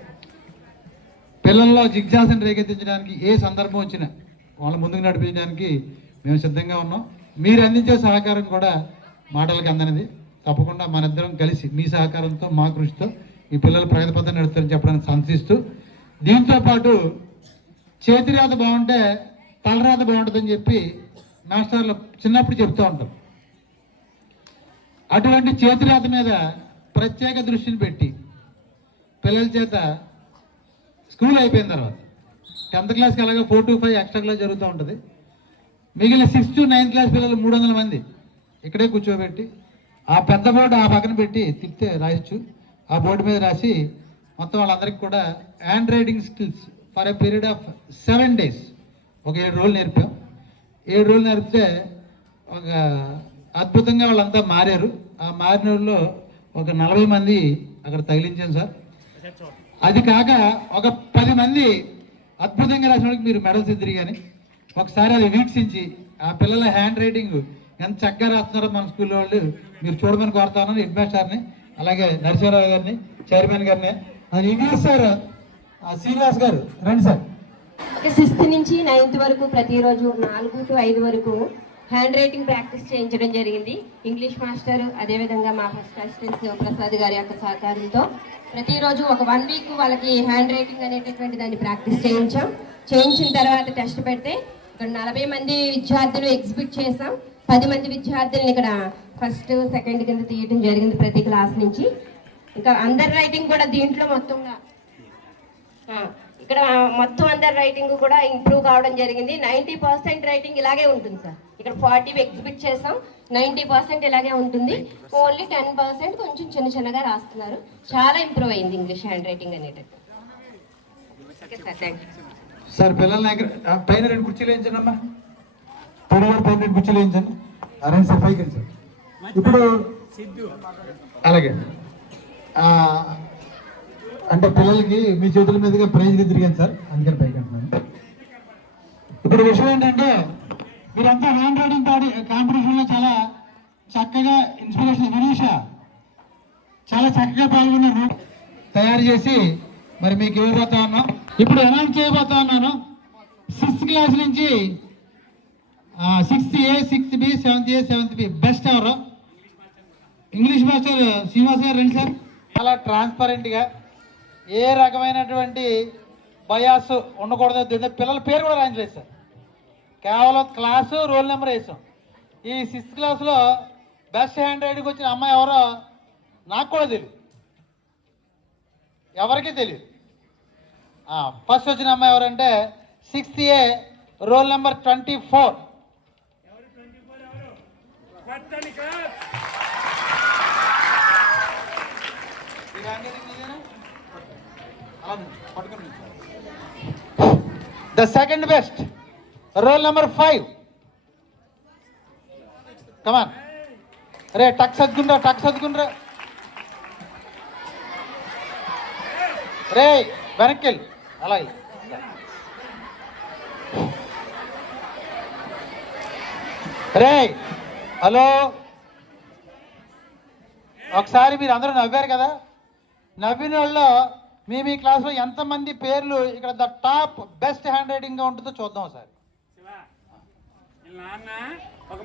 పిల్లల్లో జిజ్ఞాసను రేకెత్తించడానికి ఏ సందర్భం వచ్చినా వాళ్ళ ముందుకు నడిపించడానికి మేము సిద్ధంగా ఉన్నాం. మీరు అందించే సహకారం కూడా మాటలకు అందనిది. తప్పకుండా మనిద్దరం కలిసి మీ సహకారంతో, మా కృషితో ఈ పిల్లలు ప్రగతి పథం నడుస్తారని చెప్పడానికి సంతసిస్తూ, దీంతోపాటు చేతిరాత బాగుంటే తలరాత బాగుంటుందని చెప్పి మాస్టర్లు చిన్నప్పుడు చెప్తూ ఉంటాం. అటువంటి చేతిరాత మీద ప్రత్యేక దృష్టిని పెట్టి పిల్లల చేత స్కూల్ అయిపోయిన తర్వాత 10th క్లాస్కి అలాగే 4 to 5 ఎక్స్ట్రా క్లాస్ జరుగుతూ ఉంటుంది. మిగిలిన 6th to 9th క్లాస్ పిల్లలు 300 మంది ఇక్కడే కూర్చోబెట్టి ఆ పెద్ద బోర్డు ఆ పక్కన పెట్టి తిప్పితే రాయొచ్చు. ఆ బోర్డు మీద రాసి మొత్తం వాళ్ళందరికీ కూడా hand writing skills for a period of 7 days ఒక 7 రోజులు నేర్పాం. 7 రోజులు నేర్పితే ఒక అద్భుతంగా వాళ్ళంతా మారారు. ఆ మారిన వాళ్ళలో ఒక 40 మంది అక్కడ తగిలించాం సార్. అది కాక ఒక 10 మంది అద్భుతంగా రాసిన వాళ్ళకి మీరు మెడల్స్ ఇద్దరు. కానీ ఒకసారి అది వీక్షించి ఆ పిల్లల హ్యాండ్ రైటింగ్ ఎంత చక్కగా రాస్తున్నారో మన స్కూల్లో వాళ్ళు మీరు చూడమని కోరుతా ఉన్నాను. హెడ్ మాస్టర్ని, అలాగే నరసింహరావు గారిని, చైర్మన్ గారిని. అది ఇంగ్లీష్ సార్ శ్రీనివాస్ గారు రండి సార్. 6th నుంచి 9th వరకు ప్రతిరోజు 4 to 5 వరకు హ్యాండ్ రైటింగ్ ప్రాక్టీస్ చేయించడం జరిగింది. ఇంగ్లీష్ మాస్టర్, అదేవిధంగా మా ఫస్ట్ అసిస్టెంట్ శివప్రసాద్ గారి యొక్క సహకారంతో ప్రతిరోజు ఒక 1 week వాళ్ళకి హ్యాండ్ రైటింగ్ అనేటటువంటి దాన్ని ప్రాక్టీస్ చేయించిన తర్వాత టెస్ట్ పెడితే ఇక్కడ 40 మంది విద్యార్థులు ఎగ్జిబిట్ చేసాం. 10 మంది విద్యార్థులను ఇక్కడ 1st, 2nd కింద తీయడం జరిగింది ప్రతి క్లాస్ నుంచి. ఇంకా అందరి రైటింగ్ కూడా దీంట్లో మొత్తంగా ఇక్కడ మొత్తం అందరి రైటింగ్ కూడా ఇంప్రూవ్ కావడం జరిగింది. 90% రైటింగ్ ఇలాగే ఉంటుంది సార్. ఇక్కడ 40 ఎగ్జిబిట్ చేసాం, 90% ఇలాగే ఉంటుంది. ఓన్లీ 10% కొంచెం చిన్నగా రాస్తున్నారు. చాలా ఇంప్రూవ్ అయింది ఇంగ్లీష్ హ్యాండ్ రైటింగ్ అనేది. Okay sir, thank you sir. పిల్లల్ని పైన 2 కుర్చీలు వేయించండి అమ్మా. పైన 2 కుర్చీలు వేయించండి. అరే సార్ పైకి సార్. ఇప్పుడు అలాగే అంటే పిల్లలకి మీ చేతుల మీదుగా ప్రైజ్లు తిరిగాను సార్, అందుకని పైకి అంటున్నాను. ఇప్పుడు విషయం ఏంటంటే మీరంతా హ్యాండ్ రైటింగ్ కాంపిటీషన్లో చాలా చక్కగా ఇన్స్పిరేషన్ వినీష చాలా చక్కగా పాల్గొన్నారు. తయారు చేసి మరి మీకు ఇవ్వబోతా ఉన్నాం. ఇప్పుడు అనౌన్స్ చేయబోతా ఉన్నాను. 6th క్లాస్ నుంచి 6th A, 6th B, 7th A, 7th B best ఎవరు? ఇంగ్లీష్ మాస్టర్ శ్రీనివాస్ గారు రండి సార్. చాలా ట్రాన్స్పరెంట్గా ఏ రకమైనటువంటి బయాస్ ఉండకూడదు. పిల్లల పేరు కూడా రాయించలేదు సార్, కేవలం క్లాసు రోల్ నెంబర్ వేసాం. ఈ 6th క్లాస్లో బెస్ట్ హ్యాండ్ రైటింగ్ వచ్చిన అమ్మాయి ఎవరో నాకు కూడా తెలియదు, ఎవరికీ తెలియదు. ఫస్ట్ వచ్చిన అమ్మాయి ఎవరంటే 6th A roll number 24. The second best, roll number 5. Come on. Re tuck sadgundra. Re venakkil. Alai. Re. Hello. ఒకసారి మీరు అందరూ నవ్వారు కదా, నవ్విన వాళ్ళు మీ క్లాస్లో ఎంతమంది పేర్లు ఇక్కడ ద టాప్ బెస్ట్ హ్యాండ్ రైటింగ్గా ఉంటుందో చూద్దాం సార్. నాన్న ఒక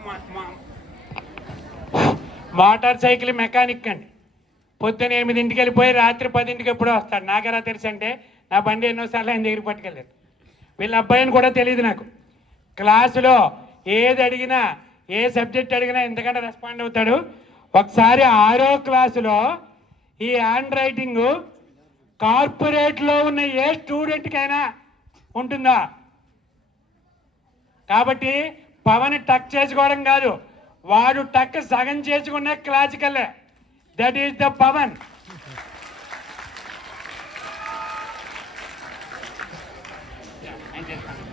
మోటార్ సైకిల్ మెకానిక్ అండి. పొద్దున 8ంటికి వెళ్ళిపోయి రాత్రి 10ంటికి ఎప్పుడో వస్తాడు. నాకెలా తెలుసు అంటే నా బండి ఎన్నోసార్లు ఆయన దగ్గర పట్టుకెళ్ళారు. వీళ్ళ అబ్బాయిని కూడా తెలియదు నాకు. క్లాసులో ఏది అడిగినా, ఏ సబ్జెక్ట్ అడిగినా ఇంతకంటే రెస్పాండ్ అవుతాడు. ఒకసారి 6వ క్లాసులో ఈ హ్యాండ్ రైటింగ్ కార్పొరేట్లో ఉన్న ఏ స్టూడెంట్కైనా ఉంటుందా? కాబట్టి పవన్ టక్ చేసుకోవడం కాదు, వాడు టక్ సగం చేసుకున్న క్లాసికల్లే. That is the Pavan.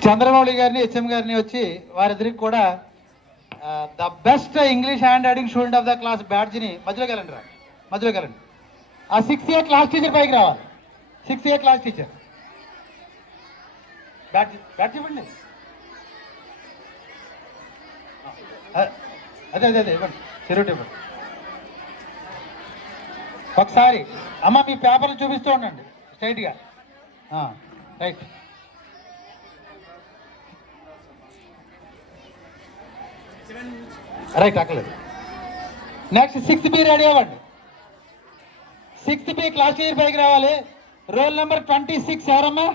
Chandramouli గారిని, HM గారిని వచ్చి వారిద్దరికి కూడా the best English handwriting student of the class బ్యాడ్జ్ని మధ్యలోకి వెళ్ళండి. ఆ 6th A క్లాస్ టీచర్ పైకి రావాలి. 6th A class teacher badge ఇవ్వండి. అదే ఇవ్వండి, చెరువుటి ఇవ్వండి. ఒకసారి అమ్మ మీ పేపర్లు చూపిస్తూ ఉండండి స్ట్రైట్గా. రైట్. రైట్ అక్కలేదు. నెక్స్ట్ 6th B రెడీ అవ్వండి. 6th B క్లాస్ టీచర్ పైకి రావాలి. రోల్ నెంబర్ 26 ఎవరమ్మా?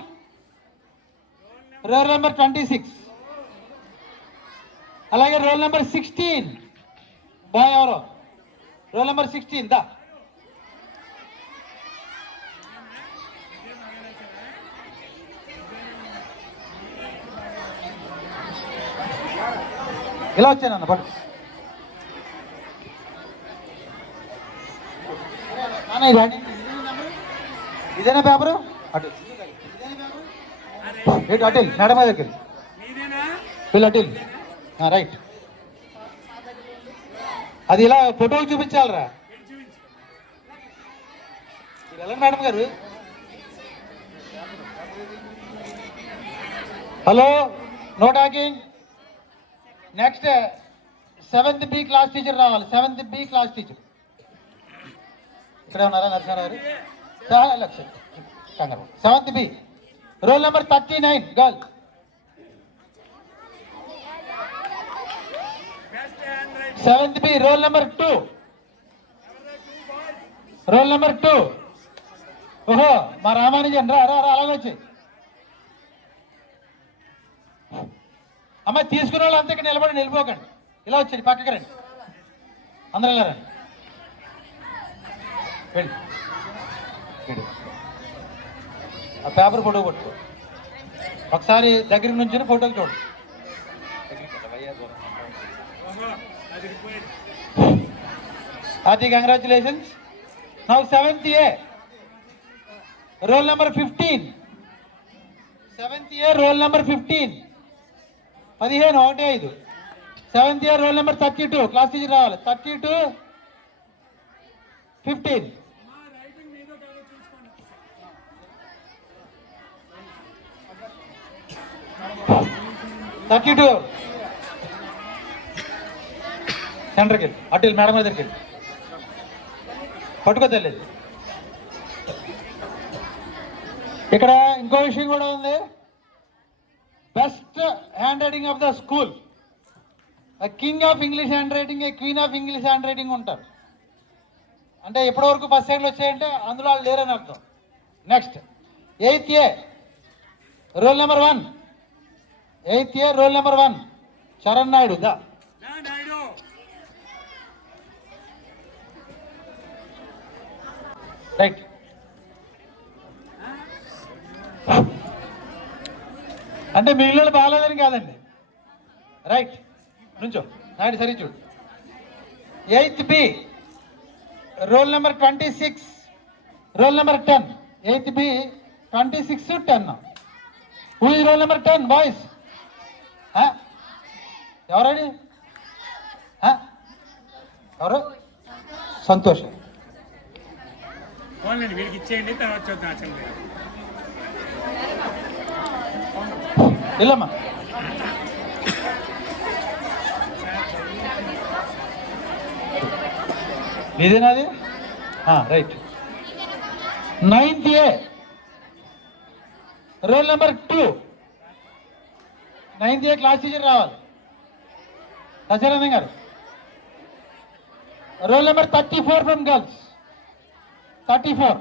Role number 26. అలాగే రోల్ నెంబర్ 16 బాయ్ ఎవరో? రోల్ నెంబర్ 16 దా. ఇలా వచ్చానన్న పట్టు. ఇదేనా పేపరు? అటు అటిల్ మేడం దగ్గర వీళ్ళు అటిల్. రైట్. అది ఇలా ఫోటోకి చూపించాలరా. వెళ్ళండి మేడం గారు. Hello, no talking. Next 7th B class teacher రావాలి. 7th B క్లాస్ టీచర్ ఇక్కడే ఉన్నారా నరసింహారావు గారు? 7th B roll number 39 girl. Seventh B roll number 2. Role number 2. ఓహో మా రామానుజన్ రా అలాగే వచ్చి. అమ్మ తీసుకునే వాళ్ళు అంతా ఇక్కడ నిలబోకండి. ఇలా వచ్చండి, పక్కకి రండి, అందరూ ఇలా రండి. వెళ్ళి ఆ పేపర్ ఫోటో కొట్టుకో. ఒకసారి దగ్గర నుంచి ఫోటోలు చూడు. Adi, congratulations. Now 7th A. Roll number 15. 7th A, roll number 15. 15 ఒకటే 5. 7th A, roll number 32. Class teacher రావాలి. 32 15. సెంటర్కి వెళ్ళి అటు వెళ్ళి మేడం దగ్గరికి వెళ్ళి పట్టుకో తెలియదు. ఇక్కడ ఇంకో విషయం కూడా ఉంది. Best hand writing of the school. King of English hand writing, queen of English hand writing ఉంటారు. అంటే ఇప్పటివరకు ఫస్ట్ సెకండ్లు వచ్చాయంటే అందులో వాళ్ళు లేరని అర్థం. Next 8th A, roll number 1. 8th A, roll number 1 Charan Naidu. దా రైట్. అంటే మిగిలిన బాగాలేదని కాదండి. రైట్ నుంచో నాయుడు సరే చూడు. 8th B, roll number 26, roll number 10. 8th B 26 10. Who is roll number 10 boys? ఎవరండి? ఎవరు? సంతోషం. వీడికి ఇచ్చేయండి, తర్వాత చూద్దాం అసెంబ్లీ. వెళ్ళమ్మా. ఇదేనాది? Right. 9th A, roll number 2. 9th A class teacher రావాలి. సత్యనారాయణ గారు. Roll number 34 from girls. 34.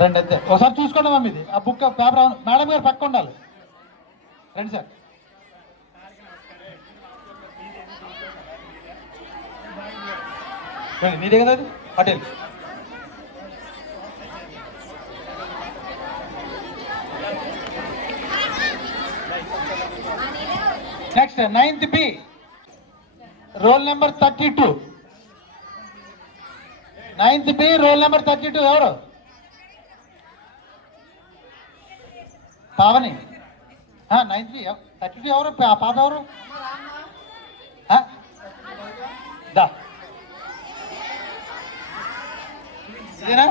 రండి అంతే. ఒకసారి చూసుకోండి మమ్మీ, ఇది ఆ బుక్ పేపర్ మేడం గారు పక్క ఉండాలి. రండి సార్. మీదే కదా అది hotel. Next 9th B, roll number 32. 9th B, roll number 32 ఎవరు? పావని. 9th B 32 ఎవరు? పాప ఎవరు? దా ఇదేనా?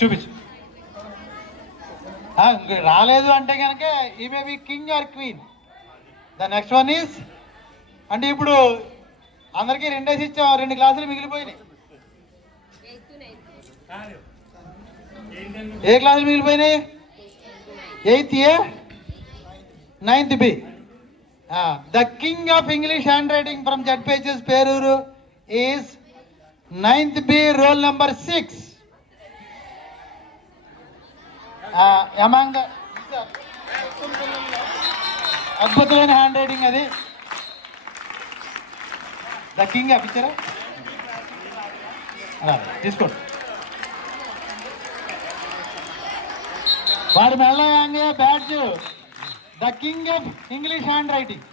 చూపించు. రాలేదు అంటే కనుక ఈ may be king or queen. The next one is, అంటే ఇప్పుడు అందరికీ 2 ఇచ్చాం, 2 క్లాసులు మిగిలిపోయినాయి. ఏ క్లాసులు మిగిలిపోయినాయి? 8th A, 9th B. The king of English hand writing from ZPHS Peruru is 9th B, roll number 6. Among the అద్భుతమైన హ్యాండ్ రైటింగ్ అది. ద కింగ్ ఆఫ్ ఇచ్చారా? తీసుకోండి. వాడి మెల్ల badge the king of English hand writing.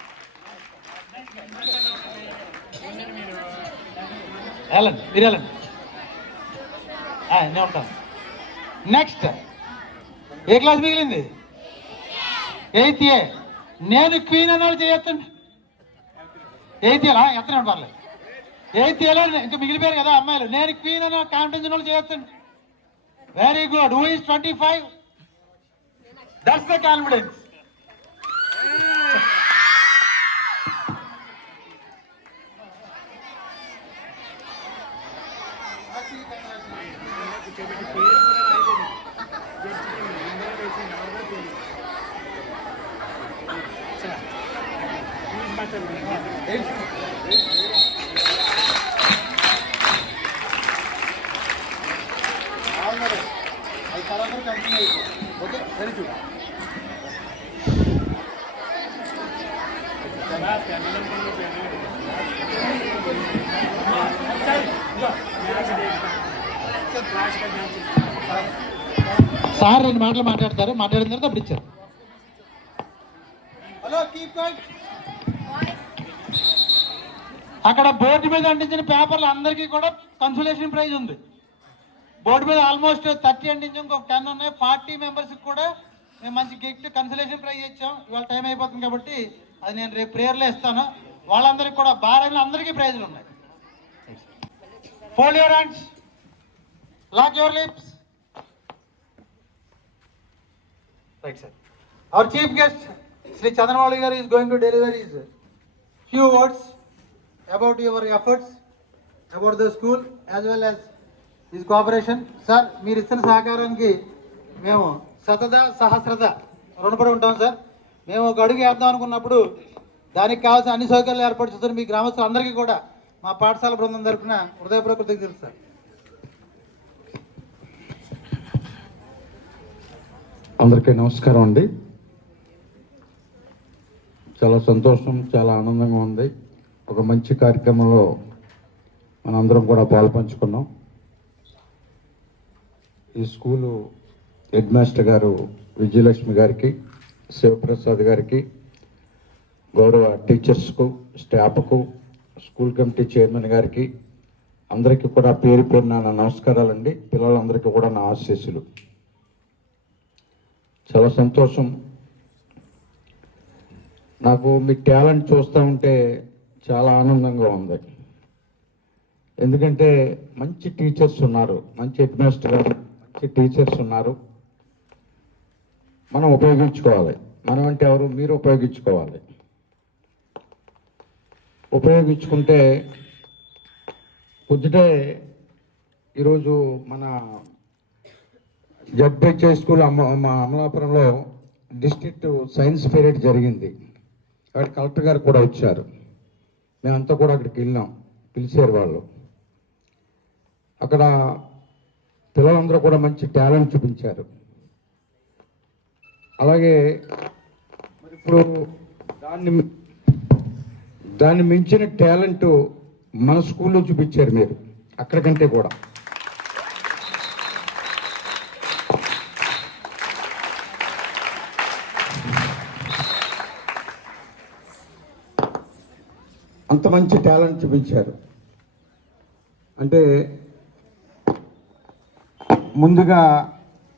వెళ్ళండి, మీరు వెళ్ళండి. నేను ఉంటాను. నెక్స్ట్ ఏ క్లాస్ మిగిలింది? 8th A. నేను క్వీన్ అన్న వాళ్ళు చేయొచ్చండి. 8th A ఎత్తనండి పర్లేదు. 8th Aలో ఇంకా మిగిలిపోయారు కదా అమ్మాయిలు. నేను క్వీన్ అన్న కాన్ఫిడెన్స్ వాళ్ళు చేయొచ్చండి. Very good. Who is 25? That's the confidence. Okay, very good. సరే సార్ 2 మాటలు మాట్లాడతారు, మాట్లాడిన తర్వాత అప్పుడు ఇచ్చారు. Hello, keep quiet. అక్కడ బోర్డు మీద అంటించిన పేపర్లు అందరికీ కూడా కన్సోలేషన్ ప్రైజ్ ఉంది. బోర్డు మీద ఆల్మోస్ట్ 30 అంటించి ఇంకొక 10 ఉన్నాయి. 40 మెంబర్స్కి కూడా మేము మంచి గిఫ్ట్ కన్సోలేషన్ ప్రైజ్ ఇచ్చాం. ఇవాళ టైం అయిపోతుంది కాబట్టి అది నేను రేపు ప్రేయర్లో ఇస్తాను. వాళ్ళందరికీ కూడా బారైన అందరికీ ప్రైజ్లు ఉన్నాయి. Fold your hands, lock your lips. Right sir. Our chief guest Sri Chandramouli garu is going to deliver his few words about your efforts, about the school as well as his cooperation. Sir, మీరు ఇచ్చిన సహకారానికి మేము సహస్రత రుణపడి ఉంటాం sir. మేము ఒక అడుగు వేద్దాం అనుకున్నప్పుడు దానికి కావాల్సిన అన్ని సౌకర్యాలు ఏర్పాటు చేస్తున్న మీ గ్రామస్తులందరికీ కూడా మా పాఠశాల బృందం తరఫున హృదయపూర్వక కృతజ్ఞతలు సార్. అందరికీ నమస్కారం అండి. చాలా సంతోషం, చాలా ఆనందంగా ఉంది. ఒక మంచి కార్యక్రమంలో మనందరం కూడా పాల్పంచుకున్నాం. ఈ స్కూలు హెడ్ మాస్టర్ గారు విజయలక్ష్మి గారికి, శివప్రసాద్ గారికి, గౌరవ టీచర్స్కు, స్టాఫ్కు, స్కూల్ కమిటీ చైర్మన్ గారికి అందరికీ కూడా పేరు పేరున నా నమస్కారాలండి. పిల్లలందరికీ కూడా నా ఆశీస్సులు. చాలా సంతోషం. నాకు మీ టాలెంట్ చూస్తూ ఉంటే చాలా ఆనందంగా ఉంది. ఎందుకంటే మంచి టీచర్స్ ఉన్నారు, మంచి హెడ్ మాస్టర్ గారు, మంచి టీచర్స్ ఉన్నారు. మనం ఉపయోగించుకోవాలి. మనం అంటే ఎవరు? మీరు ఉపయోగించుకోవాలి. ఉపయోగించుకుంటే పొద్దుటే ఈరోజు మన జడ్పిహెచ్ఐ స్కూల్ మా అమలాపురంలో డిస్ట్రిక్ట్ సైన్స్ పీరియడ్ జరిగింది. అక్కడ కలెక్టర్ గారు కూడా వచ్చారు. మేమంతా కూడా అక్కడికి వెళ్ళాం, పిలిచారు వాళ్ళు. అక్కడ పిల్లలందరూ కూడా మంచి టాలెంట్ చూపించారు. అలాగే మరి ఇప్పుడు దాన్ని మించిన టాలెంట్ మన స్కూల్లో చూపించారు మీరు, అక్కడికంటే కూడా. అంత మంచి టాలెంట్ చూపించారు. అంటే ముందుగా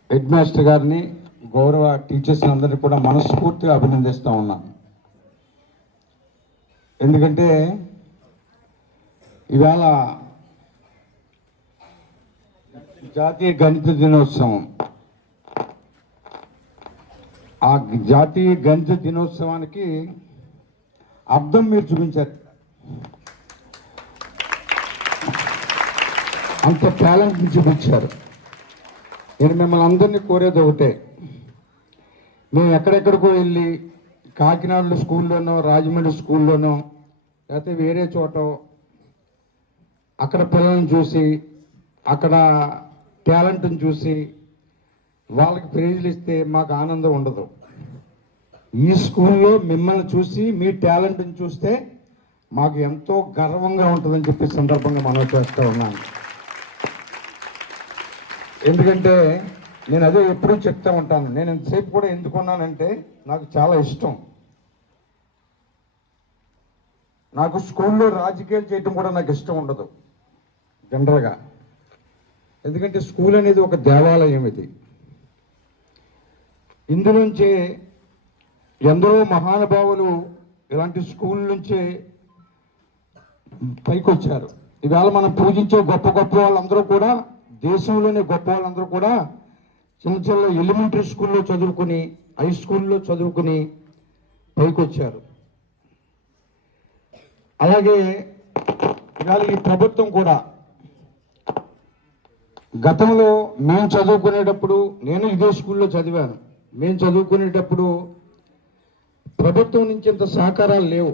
హెడ్ మాస్టర్ గారిని, గౌరవ టీచర్స్ అందరినీ కూడా మనస్ఫూర్తిగా అభినందిస్తూ ఉన్నాను. ఎందుకంటే ఇవాళ జాతీయ గణిత దినోత్సవం. ఆ జాతీయ గణిత దినోత్సవానికి అర్థం మీరు చూపించారు. అంత టాలెంట్ని చూపించారు. నేను మిమ్మల్ని అందరినీ కోరేది ఒకటే, మేము ఎక్కడెక్కడికో వెళ్ళి కాకినాడలో స్కూల్లోనో, రాజమండ్రి స్కూల్లోనో, లేకపోతే వేరే చోట అక్కడ పిల్లల్ని చూసి, అక్కడ టాలెంట్ని చూసి వాళ్ళకి ప్రైజులు ఇస్తే మాకు ఆనందం ఉండదు. ఈ స్కూల్లో మిమ్మల్ని చూసి, మీ టాలెంట్ని చూస్తే మాకు ఎంతో గర్వంగా ఉంటుందని చెప్పి సందర్భంగా మనం చేస్తూ ఉన్నాను. ఎందుకంటే నేను అదే ఎప్పుడూ చెప్తూ ఉంటాను. నేను ఎంతసేపు కూడా ఎందుకున్నానంటే నాకు చాలా ఇష్టం. నాకు స్కూల్లో రాజకీయాలు చేయటం కూడా నాకు ఇష్టం ఉండదు జనరల్గా. ఎందుకంటే స్కూల్ అనేది ఒక దేవాలయం. ఇది ఇందులోంచి ఎందరో మహానుభావులు ఇలాంటి స్కూల్ నుంచే పైకి వచ్చారు. ఇవాళ మనం పూజించే గొప్ప గొప్ప వాళ్ళందరూ కూడా, దేశంలోనే గొప్ప వాళ్ళందరూ కూడా చిన్న చిన్న ఎలిమెంటరీ స్కూల్లో చదువుకుని, హై స్కూల్లో చదువుకుని పైకి వచ్చారు. అలాగే ఇవాళ ఈ ప్రభుత్వం కూడా, గతంలో మేము చదువుకునేటప్పుడు, నేను ఇదే స్కూల్లో చదివాను, మేము చదువుకునేటప్పుడు ప్రభుత్వం నుంచి ఇంత సహకారాలు లేవు.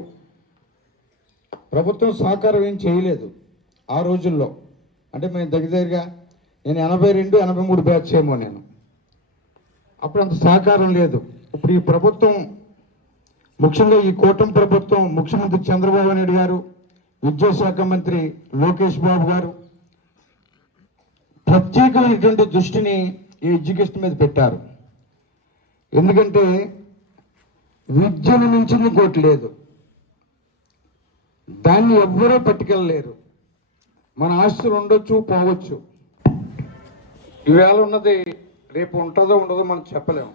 ప్రభుత్వం సహకారం ఏం చేయలేదు ఆ రోజుల్లో. అంటే మేము దగ్గరగా నేను 82, 83 బ్యాచ్ ఏమో నేను. అప్పుడు అంత సహకారం లేదు. ఇప్పుడు ఈ ప్రభుత్వం, ముఖ్యంగా ఈ కూటమి ప్రభుత్వం, ముఖ్యమంత్రి చంద్రబాబు నాయుడు గారు, విద్యాశాఖ మంత్రి లోకేష్ బాబు గారు, ప్రత్యేకమైనటువంటి దృష్టిని ఈ ఎడ్యుకేషన్ మీద పెట్టారు. ఎందుకంటే విద్యను మించింది ఇంకోటి లేదు. దాన్ని ఎవ్వరూ పట్టుకెళ్ళలేరు. మన ఆస్తులు ఉండొచ్చు, పోవచ్చు. ఈవేళ ఉన్నది రేపు ఉంటుందో ఉండదో మనం చెప్పలేము.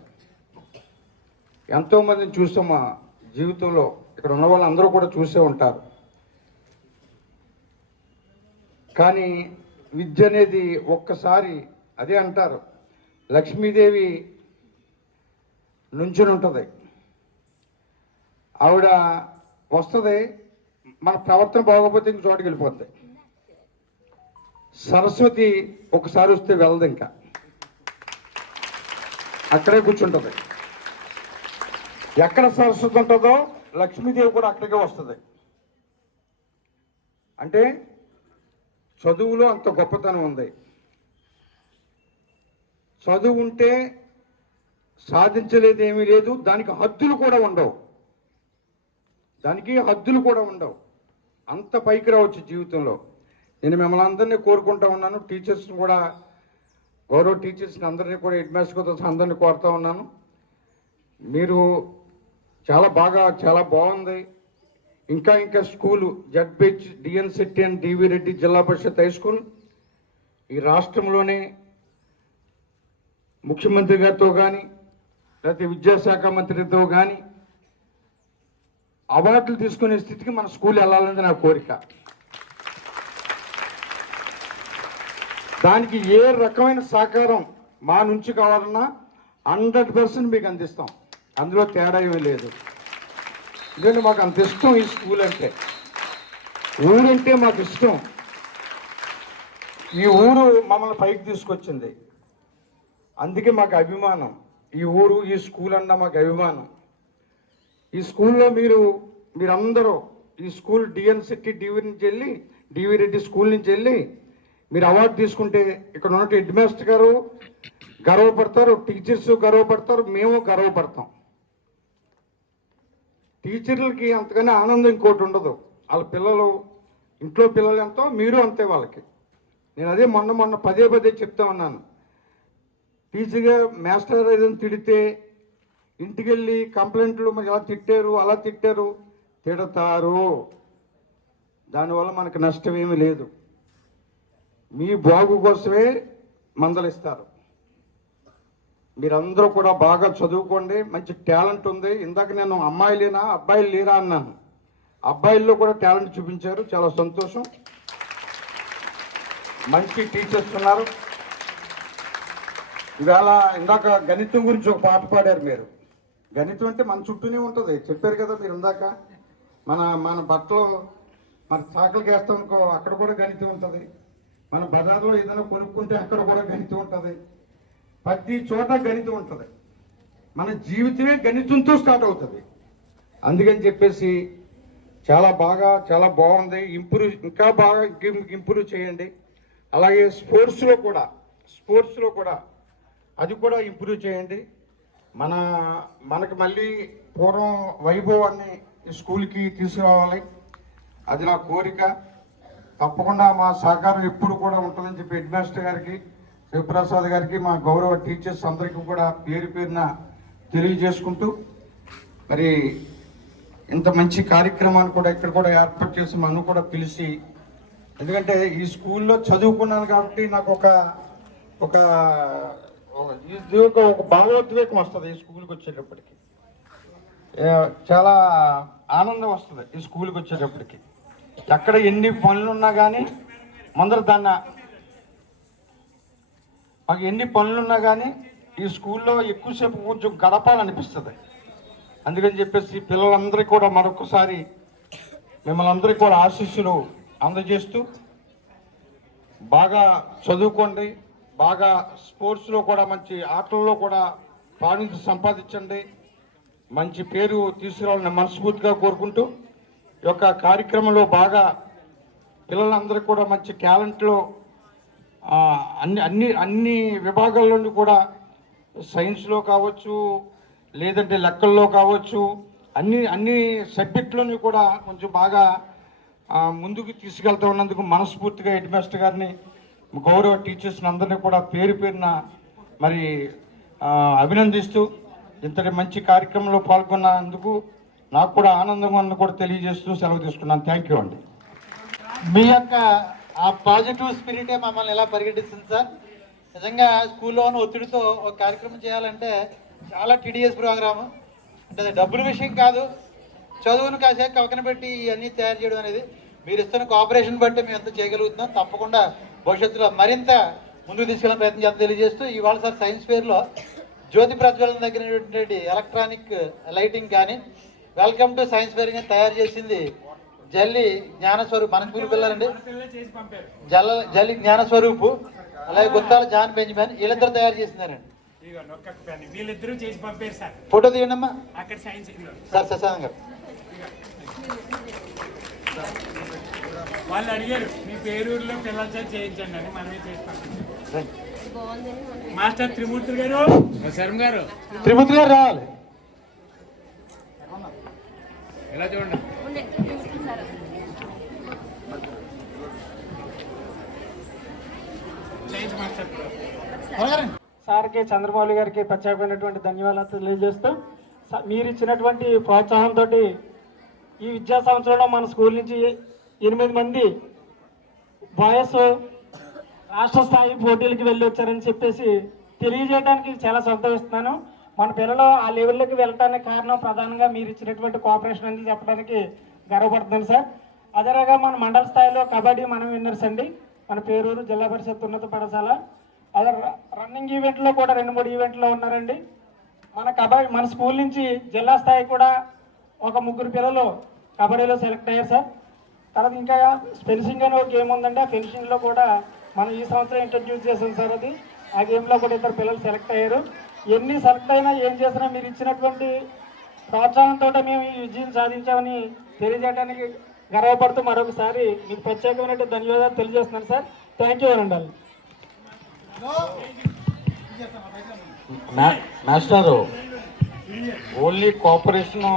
ఎంతోమందిని చూసాం మా జీవితంలో, ఇక్కడ ఉన్న వాళ్ళందరూ కూడా చూసే ఉంటారు. కానీ విద్య అనేది ఒక్కసారి, అదే అంటారు, లక్ష్మీదేవి నుంచుని ఉంటుంది, ఆవిడ వస్తుంది, మన ప్రవర్తన బాగోపోతే ఇంక చోటుకి వెళ్ళిపోతుంది. సరస్వతి ఒకసారి వస్తే వెళ్ళదు, ఇంకా అక్కడే కూర్చుంటుంది. ఎక్కడ సరస్వతి ఉంటుందో లక్ష్మీదేవి కూడా అక్కడికే వస్తుంది. అంటే చదువులో అంత గొప్పతనం ఉంది. చదువు ఉంటే సాధించలేదు ఏమీ లేదు, దానికి హద్దులు కూడా ఉండవు. అంత పైకి రావచ్చు జీవితంలో. నేను మిమ్మల్ని అందరినీ కోరుకుంటా ఉన్నాను, టీచర్స్ని కూడా, గౌరవ టీచర్స్ని అందరినీ కూడా, హెడ్ మాస్టర్తో అందరినీ కోరుతా ఉన్నాను. మీరు చాలా బాగుంది. ఇంకా స్కూలు జడ్బీహెచ్ డిఎన్ శెట్టి అండ్ డివి రెడ్డి జిల్లా పరిషత్ హై స్కూల్ ఈ రాష్ట్రంలోనే ముఖ్యమంత్రి గారితో కానీ లేకపోతే విద్యాశాఖ మంత్రితో కానీ అవార్డులు తీసుకునే స్థితికి మన స్కూల్ వెళ్ళాలనేది నా కోరిక. దానికి ఏ రకమైన సహకారం మా నుంచి కావాలన్నా 100% మీకు అందిస్తాం. అందులో తేడా ఏమీ లేదు. ఎందుకంటే మాకు అంత ఇష్టం ఈ స్కూల్ అంటే, ఊరంటే మాకు ఇష్టం. ఈ ఊరు మమ్మల్ని పైకి తీసుకొచ్చింది, అందుకే మాకు అభిమానం. ఈ ఊరు, ఈ స్కూల్ అన్న మాకు అభిమానం. ఈ స్కూల్లో మీరందరూ ఈ స్కూల్ డిఎన్ శెట్టి డివి రెడ్డి స్కూల్ నుంచి వెళ్ళి మీరు అవార్డు తీసుకుంటే ఇక్కడ ఉన్న హెడ్ మాస్టర్ గారు గర్వపడతారు, టీచర్స్ గర్వపడతారు, మేము గర్వపడతాం. టీచర్లకి అంతకన్నా ఆనందం ఇంకోటి ఉండదు. వాళ్ళ పిల్లలు, ఇంట్లో పిల్లలు ఎంతో, మీరు అంతే వాళ్ళకి. నేను అదే మొన్న పదే చెప్తా ఉన్నాను. టీచర్గా మాస్టర్ ఏదైనా తిడితే ఇంటికి వెళ్ళి కంప్లైంట్లు మరి ఎలా తిట్టారు, అలా తిట్టారు, తిడతారు. దానివల్ల మనకు నష్టం ఏమీ లేదు. మీ బాగు కోసమే మందలిస్తారు. మీరందరూ కూడా బాగా చదువుకోండి, మంచి టాలెంట్ ఉంది. ఇందాక నేను అమ్మాయిలేనా అబ్బాయిలు లేరా అన్నాను. అబ్బాయిల్లో కూడా టాలెంట్ చూపించారు, చాలా సంతోషం. మంచి టీచర్స్ ఉన్నారు. ఇవాళ ఇందాక గణితం గురించి ఒక పాట పాడారు మీరు. గణితం అంటే మన చుట్టూనే ఉంటుంది, చెప్పారు కదా మీరు ఇందాక. మన బట్టలు మన చాకలికి వేస్తాం అనుకో, అక్కడ కూడా గణితం ఉంటుంది. మన బజార్లో ఏదైనా కొనుక్కుంటే అక్కడ కూడా గణితం ఉంటుంది. ప్రతి చోట గణితం ఉంటుంది. మన జీవితమే గణితంతో స్టార్ట్ అవుతుంది. అందుకని చెప్పేసి చాలా బాగుంది. ఇంకా బాగా ఇంప్రూవ్ చేయండి. అలాగే స్పోర్ట్స్లో కూడా అది కూడా ఇంప్రూవ్ చేయండి. మనకి మళ్ళీ పూర్వం వైభవాన్ని స్కూల్కి తీసుకురావాలి, అది నా కోరిక. తప్పకుండా మా సహకారం ఎప్పుడు కూడా ఉంటుందని చెప్పి హెడ్ మాస్టర్ గారికి, శివప్రసాద్ గారికి, మా గౌరవ టీచర్స్ అందరికీ కూడా పేరున తెలియజేసుకుంటూ, మరి ఇంత మంచి కార్యక్రమాన్ని కూడా ఇక్కడ కూడా ఏర్పాటు చేసి మనం కూడా పిలిచి, ఎందుకంటే ఈ స్కూల్లో చదువుకున్నాను కాబట్టి నాకు ఒక భావోద్వేగం వస్తుంది. ఈ స్కూల్కి వచ్చేటప్పటికి చాలా ఆనందం వస్తుంది. ఈ స్కూల్కి వచ్చేటప్పటికి ఎక్కడ ఎన్ని పనులున్నా కానీ మాకు ఎన్ని పనులున్నా కానీ ఈ స్కూల్లో ఎక్కువసేపు కొంచెం గడపాలనిపిస్తుంది. అందుకని చెప్పేసి పిల్లలందరికీ కూడా మరొకసారి మిమ్మల్ని అందరికీ కూడా ఆశీస్సులు అందజేస్తూ, బాగా చదువుకోండి, బాగా స్పోర్ట్స్లో కూడా మంచి ఆటల్లో కూడా ప్రావీణ్యత సంపాదించండి, మంచి పేరు తీసుకురావాలని మనస్ఫూర్తిగా కోరుకుంటూ, ఈ యొక్క కార్యక్రమంలో బాగా పిల్లలందరికీ కూడా మంచి టాలెంట్లో అన్ని విభాగాల్లోనూ కూడా, సైన్స్లో కావచ్చు, లేదంటే లెక్కల్లో కావచ్చు, అన్ని సబ్జెక్టులోని కూడా కొంచెం బాగా ముందుకు తీసుకెళ్తా ఉన్నందుకు మనస్ఫూర్తిగా హెడ్ మాస్టర్ గారిని, గౌరవ టీచర్స్ని అందరినీ కూడా పేరు పేరున మరి అభినందిస్తూ ఇంతటి మంచి కార్యక్రమంలో పాల్గొన్నందుకు నాకు కూడా ఆనందంగా ఉందని కూడా తెలియజేస్తూ సెలవు తీసుకున్నాను. థ్యాంక్ యూ అండి. మీ యొక్క ఆ పాజిటివ్ స్పిరిటే మమ్మల్ని ఎలా పరిగెట్టిస్తుంది సార్. నిజంగా స్కూల్లోనూ ఒత్తిడితో ఒక కార్యక్రమం చేయాలంటే చాలా టీడీఎస్ ప్రోగ్రాము. అంటే అది డబ్బుల విషయం కాదు, చదువును కాసేపు పక్కన పెట్టి ఇవన్నీ తయారు చేయడం అనేది మీరు ఇస్తున్న కోఆపరేషన్ బట్టి మేము ఎంత చేయగలుగుతున్నాం. తప్పకుండా భవిష్యత్తులో మరింత ముందుకు తీసుకెళ్ళిన ప్రయత్నం చేద్దాం తెలియజేస్తూ ఇవాళ సార్ సైన్స్ ఫేర్లో జ్యోతి ప్రజ్వలన దగ్గర ఎలక్ట్రానిక్ లైటింగ్ కానీ వెల్కమ్ టు సైన్స్ ఫేర్ కానీ తయారు చేసింది జల్లి జ్ఞానస్వరూప్. మన స్కూల్ పిల్లలండి, జల్లి జ్ఞానస్వరూపు, అలాగే గుత్తాల జాన్ బెంజమిన్, వీళ్ళిద్దరు తయారు చేసినారండి. వీళ్ళిద్దరూ చేసి పంపారు సార్. ఫోటో తీయండి అమ్మా. అక్కడ సైన్స్ సార్ శశాంక్ గారు వాళ్ళు అడిగారు మీ పేరూరులో పిల్లల చేత చేయించండి అని, మనమే చేసి పంపించాం. మాస్టర్ త్రిమూర్తి గారు, శర్మ గారు, త్రిమూర్తి గారు రావాలి. ఎలా చూడండి. సార్కి చంద్రబాబు గారికి ప్రత్యేకమైనటువంటి ధన్యవాదాలు తెలియజేస్తూ మీరు ఇచ్చినటువంటి ప్రోత్సాహంతో ఈ విద్యా సంవత్సరంలో మన స్కూల్ నుంచి 8 మంది బాయ్స్ రాష్ట్ర స్థాయి పోటీలకి వెళ్ళి వచ్చారని చెప్పేసి తెలియజేయడానికి చాలా సంతోషిస్తున్నాను. మన పిల్లలు ఆ లెవెల్లోకి వెళ్ళడానికి కారణం ప్రధానంగా మీరు ఇచ్చినటువంటి కోఆపరేషన్ అని చెప్పడానికి గర్వపడుతున్నాను సార్. అదేవిధంగా మన మండల స్థాయిలో కబడ్డీ మనం విన్నర్స్ అండి, మన పేరూరు జిల్లా పరిషత్ ఉన్నత పాఠశాల. అదే రన్నింగ్ ఈవెంట్లో కూడా 2-3 ఈవెంట్లో ఉన్నారండి. మన స్కూల్ నుంచి జిల్లా స్థాయి కూడా ఒక 3 పిల్లలు కబడ్డీలో సెలెక్ట్ అయ్యారు సార్. తర్వాత ఇంకా ఫెన్సింగ్ అని ఒక గేమ్ ఉందండి, ఆ ఫెన్సింగ్లో కూడా మనం ఈ సంవత్సరం ఇంట్రడ్యూస్ చేసాం సార్. అది ఆ గేమ్లో కూడా 2 పిల్లలు సెలెక్ట్ అయ్యారు. ఎన్ని సెలెక్ట్ అయినా ఏం చేసినా మీరు ఇచ్చినటువంటి ప్రోత్సాహంతో మేము ఈ విజయం సాధించామని తెలియజేయడానికి గర్వపడుతూ మరొకసారి మీకు ప్రత్యేకమైన ధన్యవాదాలు తెలియజేస్తున్నాను సార్. థ్యాంక్ యూ అనండి. మాస్టారు ఓన్లీ కోఆపరేషన్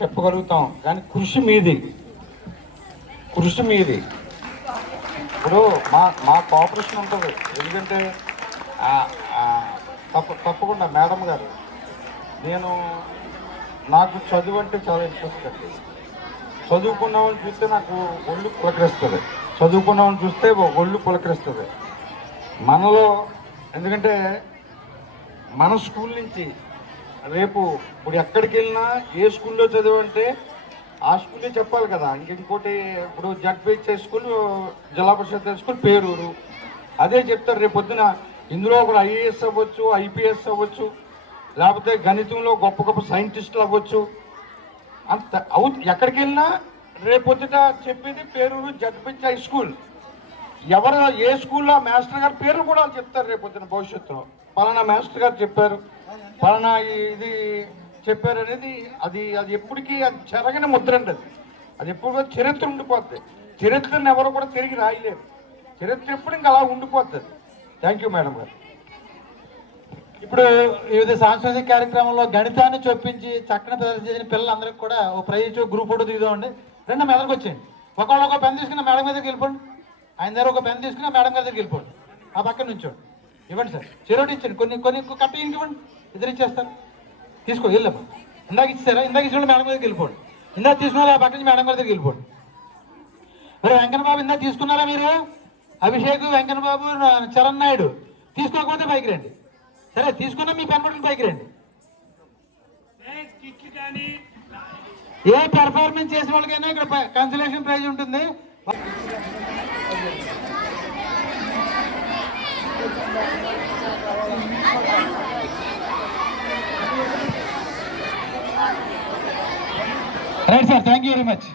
చెప్పగలుగుతాం కానీ కృషి మీది. ఇప్పుడు మా కోఆపరేషన్ ఉంటుంది. ఎందుకంటే తప్పకుండా మేడం గారు, నాకు చదువు అంటే చాలా ఇంట్రెస్ట్ అండి. చదువుకున్న వాళ్ళని చూస్తే నాకు ఒళ్ళు పులకరిస్తుంది, మనలో. ఎందుకంటే మన స్కూల్ నుంచి రేపు ఇప్పుడు ఎక్కడికి వెళ్ళినా ఏ స్కూల్లో చదివంటే ఆ స్కూల్లో చెప్పాలి కదా. ఇంకోటి ఇప్పుడు జడ్పీహెచ్ స్కూల్, జిల్లా పరిషత్ స్కూల్ పేరూరు అదే చెప్తారు. రేపు పొద్దున ఇందులో ఒకరు ఐఏఎస్ అవ్వచ్చు, ఐపీఎస్ అవ్వచ్చు, లేకపోతే గణితంలో గొప్ప గొప్ప సైంటిస్టులు అవ్వచ్చు. ఎక్కడికి వెళ్ళినా రేపొద్దుట చెప్పేది పేరూరు జడ్పీహెచ్ హై స్కూల్. ఎవరు ఏ స్కూల్లో మాస్టర్ గారు పేర్లు కూడా చెప్తారు రేపొద్దున భవిష్యత్తులో. పలానా మాస్టర్ గారు చెప్పారు, పలానా ఇది చెప్పారు అనేది అది ఎప్పటికీ అది చెరగని ముద్ర అండి. అది ఎప్పుడు చరిత్ర ఉండిపోద్ది. చరిత్రను ఎవరు కూడా తిరిగి రాయలేరు. చరిత్ర ఎప్పుడు ఇంకా అలా ఉండిపోతుంది. థ్యాంక్ యూ మేడం గారు. ఇప్పుడు వివిధ సాంస్కృతిక కార్యక్రమంలో గణితాన్ని చొప్పించి చక్కని ప్రదర్శన చేసిన పిల్లలందరికీ కూడా ఒక ప్రైజ్ గ్రూప్ ఫోటో దిగుదామండి. రెండు మెదడుకు వచ్చేయండి. ఒకళ్ళు ఒక పెన్ తీసుకున్న మేడం దగ్గరికి వెళ్ళిపోండి. ఆయన దగ్గర ఒక పెన్ తీసుకున్న మేడం గారి దగ్గరికి వెళ్ళిపోండి. ఆ పక్కన నుంచోండి. ఇవ్వండి సార్, చెరోటి ఇచ్చండి. కొన్ని కట్ట ఇంటి ఇవ్వండి, ఇద్దరు ఇచ్చేస్తారు. తీసుకో వెళ్ళమ్మా. ఇందాక ఇచ్చారా? ఇందాక ఇచ్చిన మేడం దగ్గరికి వెళ్ళిపోండి. ఇందాక తీసుకున్నారా? ఆ పక్క నుంచి మేడం గారి దగ్గరికి వెళ్ళిపోండి. మరి వెంకన్న బాబు ఇందాక తీసుకున్నారా మీరు? అభిషేక్, వెంకన్న బాబు, చరణ్ నాయుడు తీసుకోకపోతే పైకి రండి. సరే తీసుకున్నా మీ పెన్ పట్టుకుని పైకి రండి. ఏ పెర్ఫార్మెన్స్ చేసిన వాళ్ళకైనా ఇక్కడ కన్సలేషన్ ప్రైజ్ ఉంటుంది. Right sir, thank you very much.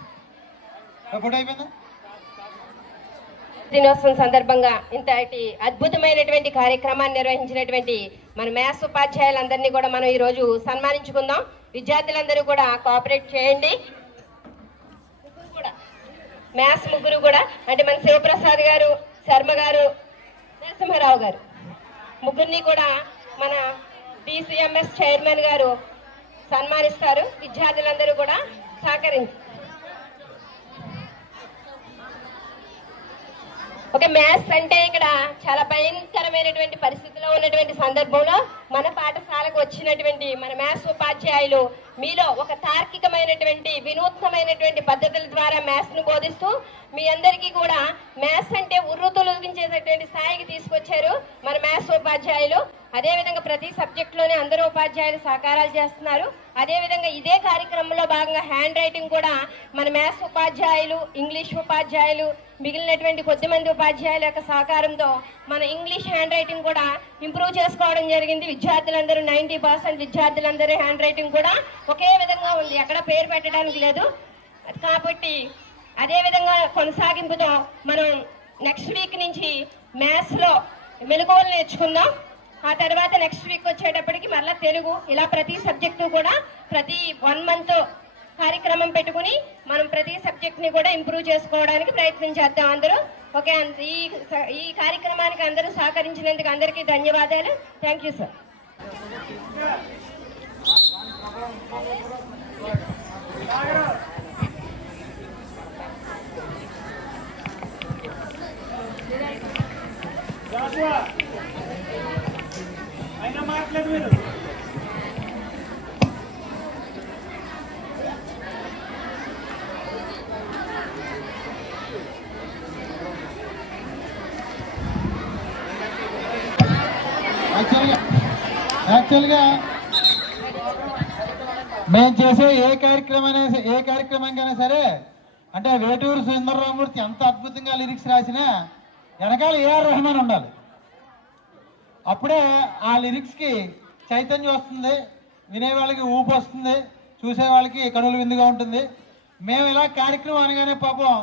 Photo అయిపోయిందా? దినోత్సవం సందర్భంగా ఇంతటి అద్భుతమైనటువంటి కార్యక్రమాన్ని నిర్వహించినటువంటి మన మ్యాథ్స్ ఉపాధ్యాయులందరినీ కూడా మనం ఈరోజు సన్మానించుకుందాం. విద్యార్థులందరూ కూడా కోఆపరేట్ చేయండి. మ్యాథ్స్ ముగ్గురు కూడా అంటే మన శివప్రసాద్ గారు, శర్మ గారు, నరసింహారావు గారు ముగ్గురిని కూడా మన డిసిఎంఎస్ చైర్మన్ గారు సన్మానిస్తారు. విద్యార్థులందరూ కూడా సహకరించారు. ఓకే, మ్యాథ్స్ అంటే ఇక్కడ చాలా భయంకరమైనటువంటి పరిస్థితిలో ఉన్నటువంటి సందర్భంలో మన పాఠశాలకు వచ్చినటువంటి మన మ్యాథ్స్ ఉపాధ్యాయులు మీలో ఒక తార్కికమైనటువంటి వినూత్నమైనటువంటి పద్ధతుల ద్వారా మ్యాథ్స్ను బోధిస్తూ మీ అందరికీ కూడా మ్యాథ్స్ అంటే ఉర్రు తొలగించేటటువంటి స్థాయికి తీసుకొచ్చారు మన మ్యాథ్స్ ఉపాధ్యాయులు. అదేవిధంగా ప్రతి సబ్జెక్టులోనే అందరూ ఉపాధ్యాయులు సహకారాలు చేస్తున్నారు. అదేవిధంగా ఇదే కార్యక్రమంలో భాగంగా హ్యాండ్ రైటింగ్ కూడా మన మ్యాథ్స్ ఉపాధ్యాయులు, ఇంగ్లీష్ ఉపాధ్యాయులు, మిగిలినటువంటి కొద్దిమంది ఉపాధ్యాయుల యొక్క సహకారంతో మన ఇంగ్లీష్ హ్యాండ్ రైటింగ్ కూడా ఇంప్రూవ్ చేసుకోవడం జరిగింది. విద్యార్థులందరూ 90% విద్యార్థులందరూ హ్యాండ్ రైటింగ్ కూడా ఒకే విధంగా ఉంది, ఎక్కడ పేరు పెట్టడానికి లేదు. కాబట్టి అదేవిధంగా కొనసాగింపుతో మనం నెక్స్ట్ వీక్ నుంచి మ్యాథ్స్లో మెలకువలు నేర్చుకుందాం. ఆ తర్వాత నెక్స్ట్ వీక్ వచ్చేటప్పటికి మళ్ళీ తెలుగు, ఇలా ప్రతి సబ్జెక్టు కూడా ప్రతి 1 month కార్యక్రమం పెట్టుకుని మనం ప్రతి సబ్జెక్ట్ని కూడా ఇంప్రూవ్ చేసుకోవడానికి ప్రయత్నం చేద్దాం అందరూ. ఓకే, ఈ కార్యక్రమానికి అందరూ సహకరించినందుకు అందరికీ ధన్యవాదాలు. Thank you sir. అయినా మాట్లాడు మీరు. యాక్చువల్గా మేము చేసే ఏ కార్యక్రమంకైనా సరే, అంటే వేటూరు సుందరరామూర్తి ఎంత అద్భుతంగా లిరిక్స్ రాసినా వెనకాల ఏఆర్ రెహమాన్ ఉండాలి. అప్పుడే ఆ లిరిక్స్కి చైతన్యం వస్తుంది, వినేవాళ్ళకి ఊపు వస్తుంది, చూసేవాళ్ళకి కనుల విందుగా ఉంటుంది. మేము ఇలా కార్యక్రమం అనగానే పాపం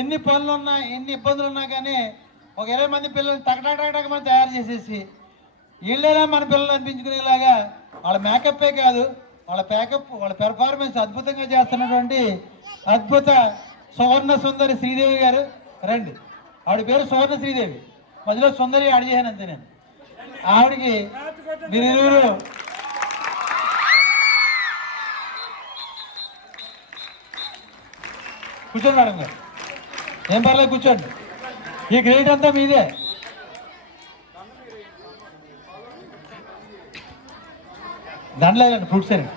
ఎన్ని పనులున్నా ఎన్ని ఇబ్బందులు ఉన్నా కానీ ఒక 20 మంది పిల్లల్ని టకటక మనం తయారు చేసేసి వీళ్ళైనా మన పిల్లలు అనిపించుకునేలాగా వాళ్ళ మేకప్పే కాదు, వాళ్ళ పెర్ఫార్మెన్స్ అద్భుతంగా చేస్తున్నటువంటి అద్భుత సువర్ణ సుందరి శ్రీదేవి గారు రండి. ఆవిడ పేరు సువర్ణ శ్రీదేవి, మధ్యలో సుందరి యాడ్ చేశాను అంతే నేను. ఆవిడకి మీరు ఇరువురు కూర్చోండి మేడం గారు, ఏం పర్లేదు కూర్చోండి. ఈ క్రెడిట్ అంతా మీదే. దాంట్లో వెళ్ళండి ఫ్రూట్స్ అండి.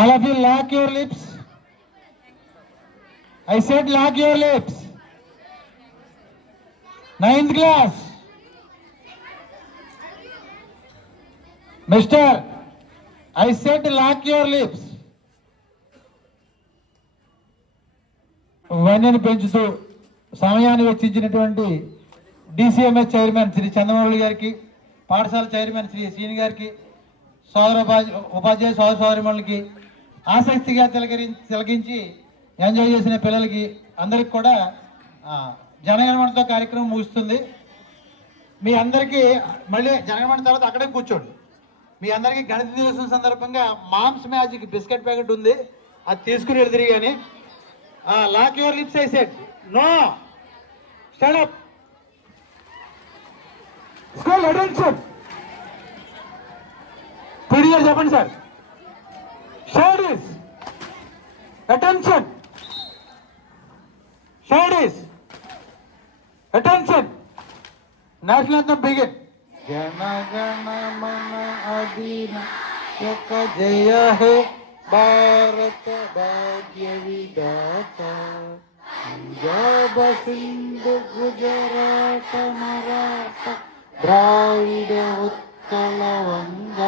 All of you lock your lips. I said lock your lips. 9th class. Mister, I said lock your lips. వన్యని పెంచుతూ సమయాన్ని వెచ్చించినటువంటి డిసిఎంఎస్ చైర్మన్ శ్రీ చంద్రమౌళి గారికి, పాఠశాల చైర్మన్ శ్రీ శ్రీని గారికి, ఉపాధ్యాయ సోదరిమణులకి, ఆసక్తిగా తిలకించి ఎంజాయ్ చేసిన పిల్లలకి అందరికి కూడా జనగణమనతో కార్యక్రమం ముగుస్తుంది. మీ అందరికీ మళ్ళీ జనగణమన తర్వాత అక్కడే కూర్చోండి. మీ అందరికీ గణిత దినోత్సవం సందర్భంగా మామ్స్ మ్యాజిక్ బిస్కెట్ ప్యాకెట్ ఉంది, అది తీసుకుని వెళ్తారు. కానీ lock your lips I said. No, stand up. School attention. PD గారు చెప్పండి సార్. షాడీస్ అటెన్షన్. షాడీస్ అటెన్షన్. National anthem begin. జన గణ మన అధినాయక జయ హే భారత భాగ్య విధాత, Punjab Sindhu Gujarat Maratha Dravida Utkala Banga.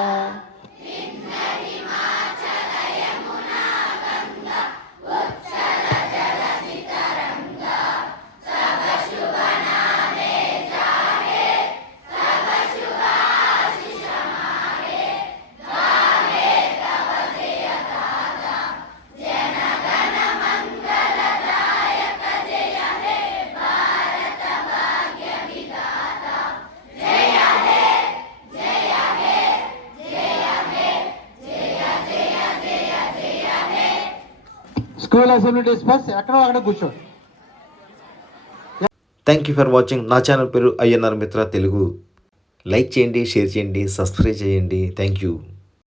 School assembly disperse. ఎక్కడో అక్కడ కూర్చోండి. Thank you for watching. నా ఛానల్ పేరు INR మిత్ర తెలుగు. లైక్ చేయండి, షేర్ చేయండి, సబ్స్క్రైబ్ చేయండి. Thank you.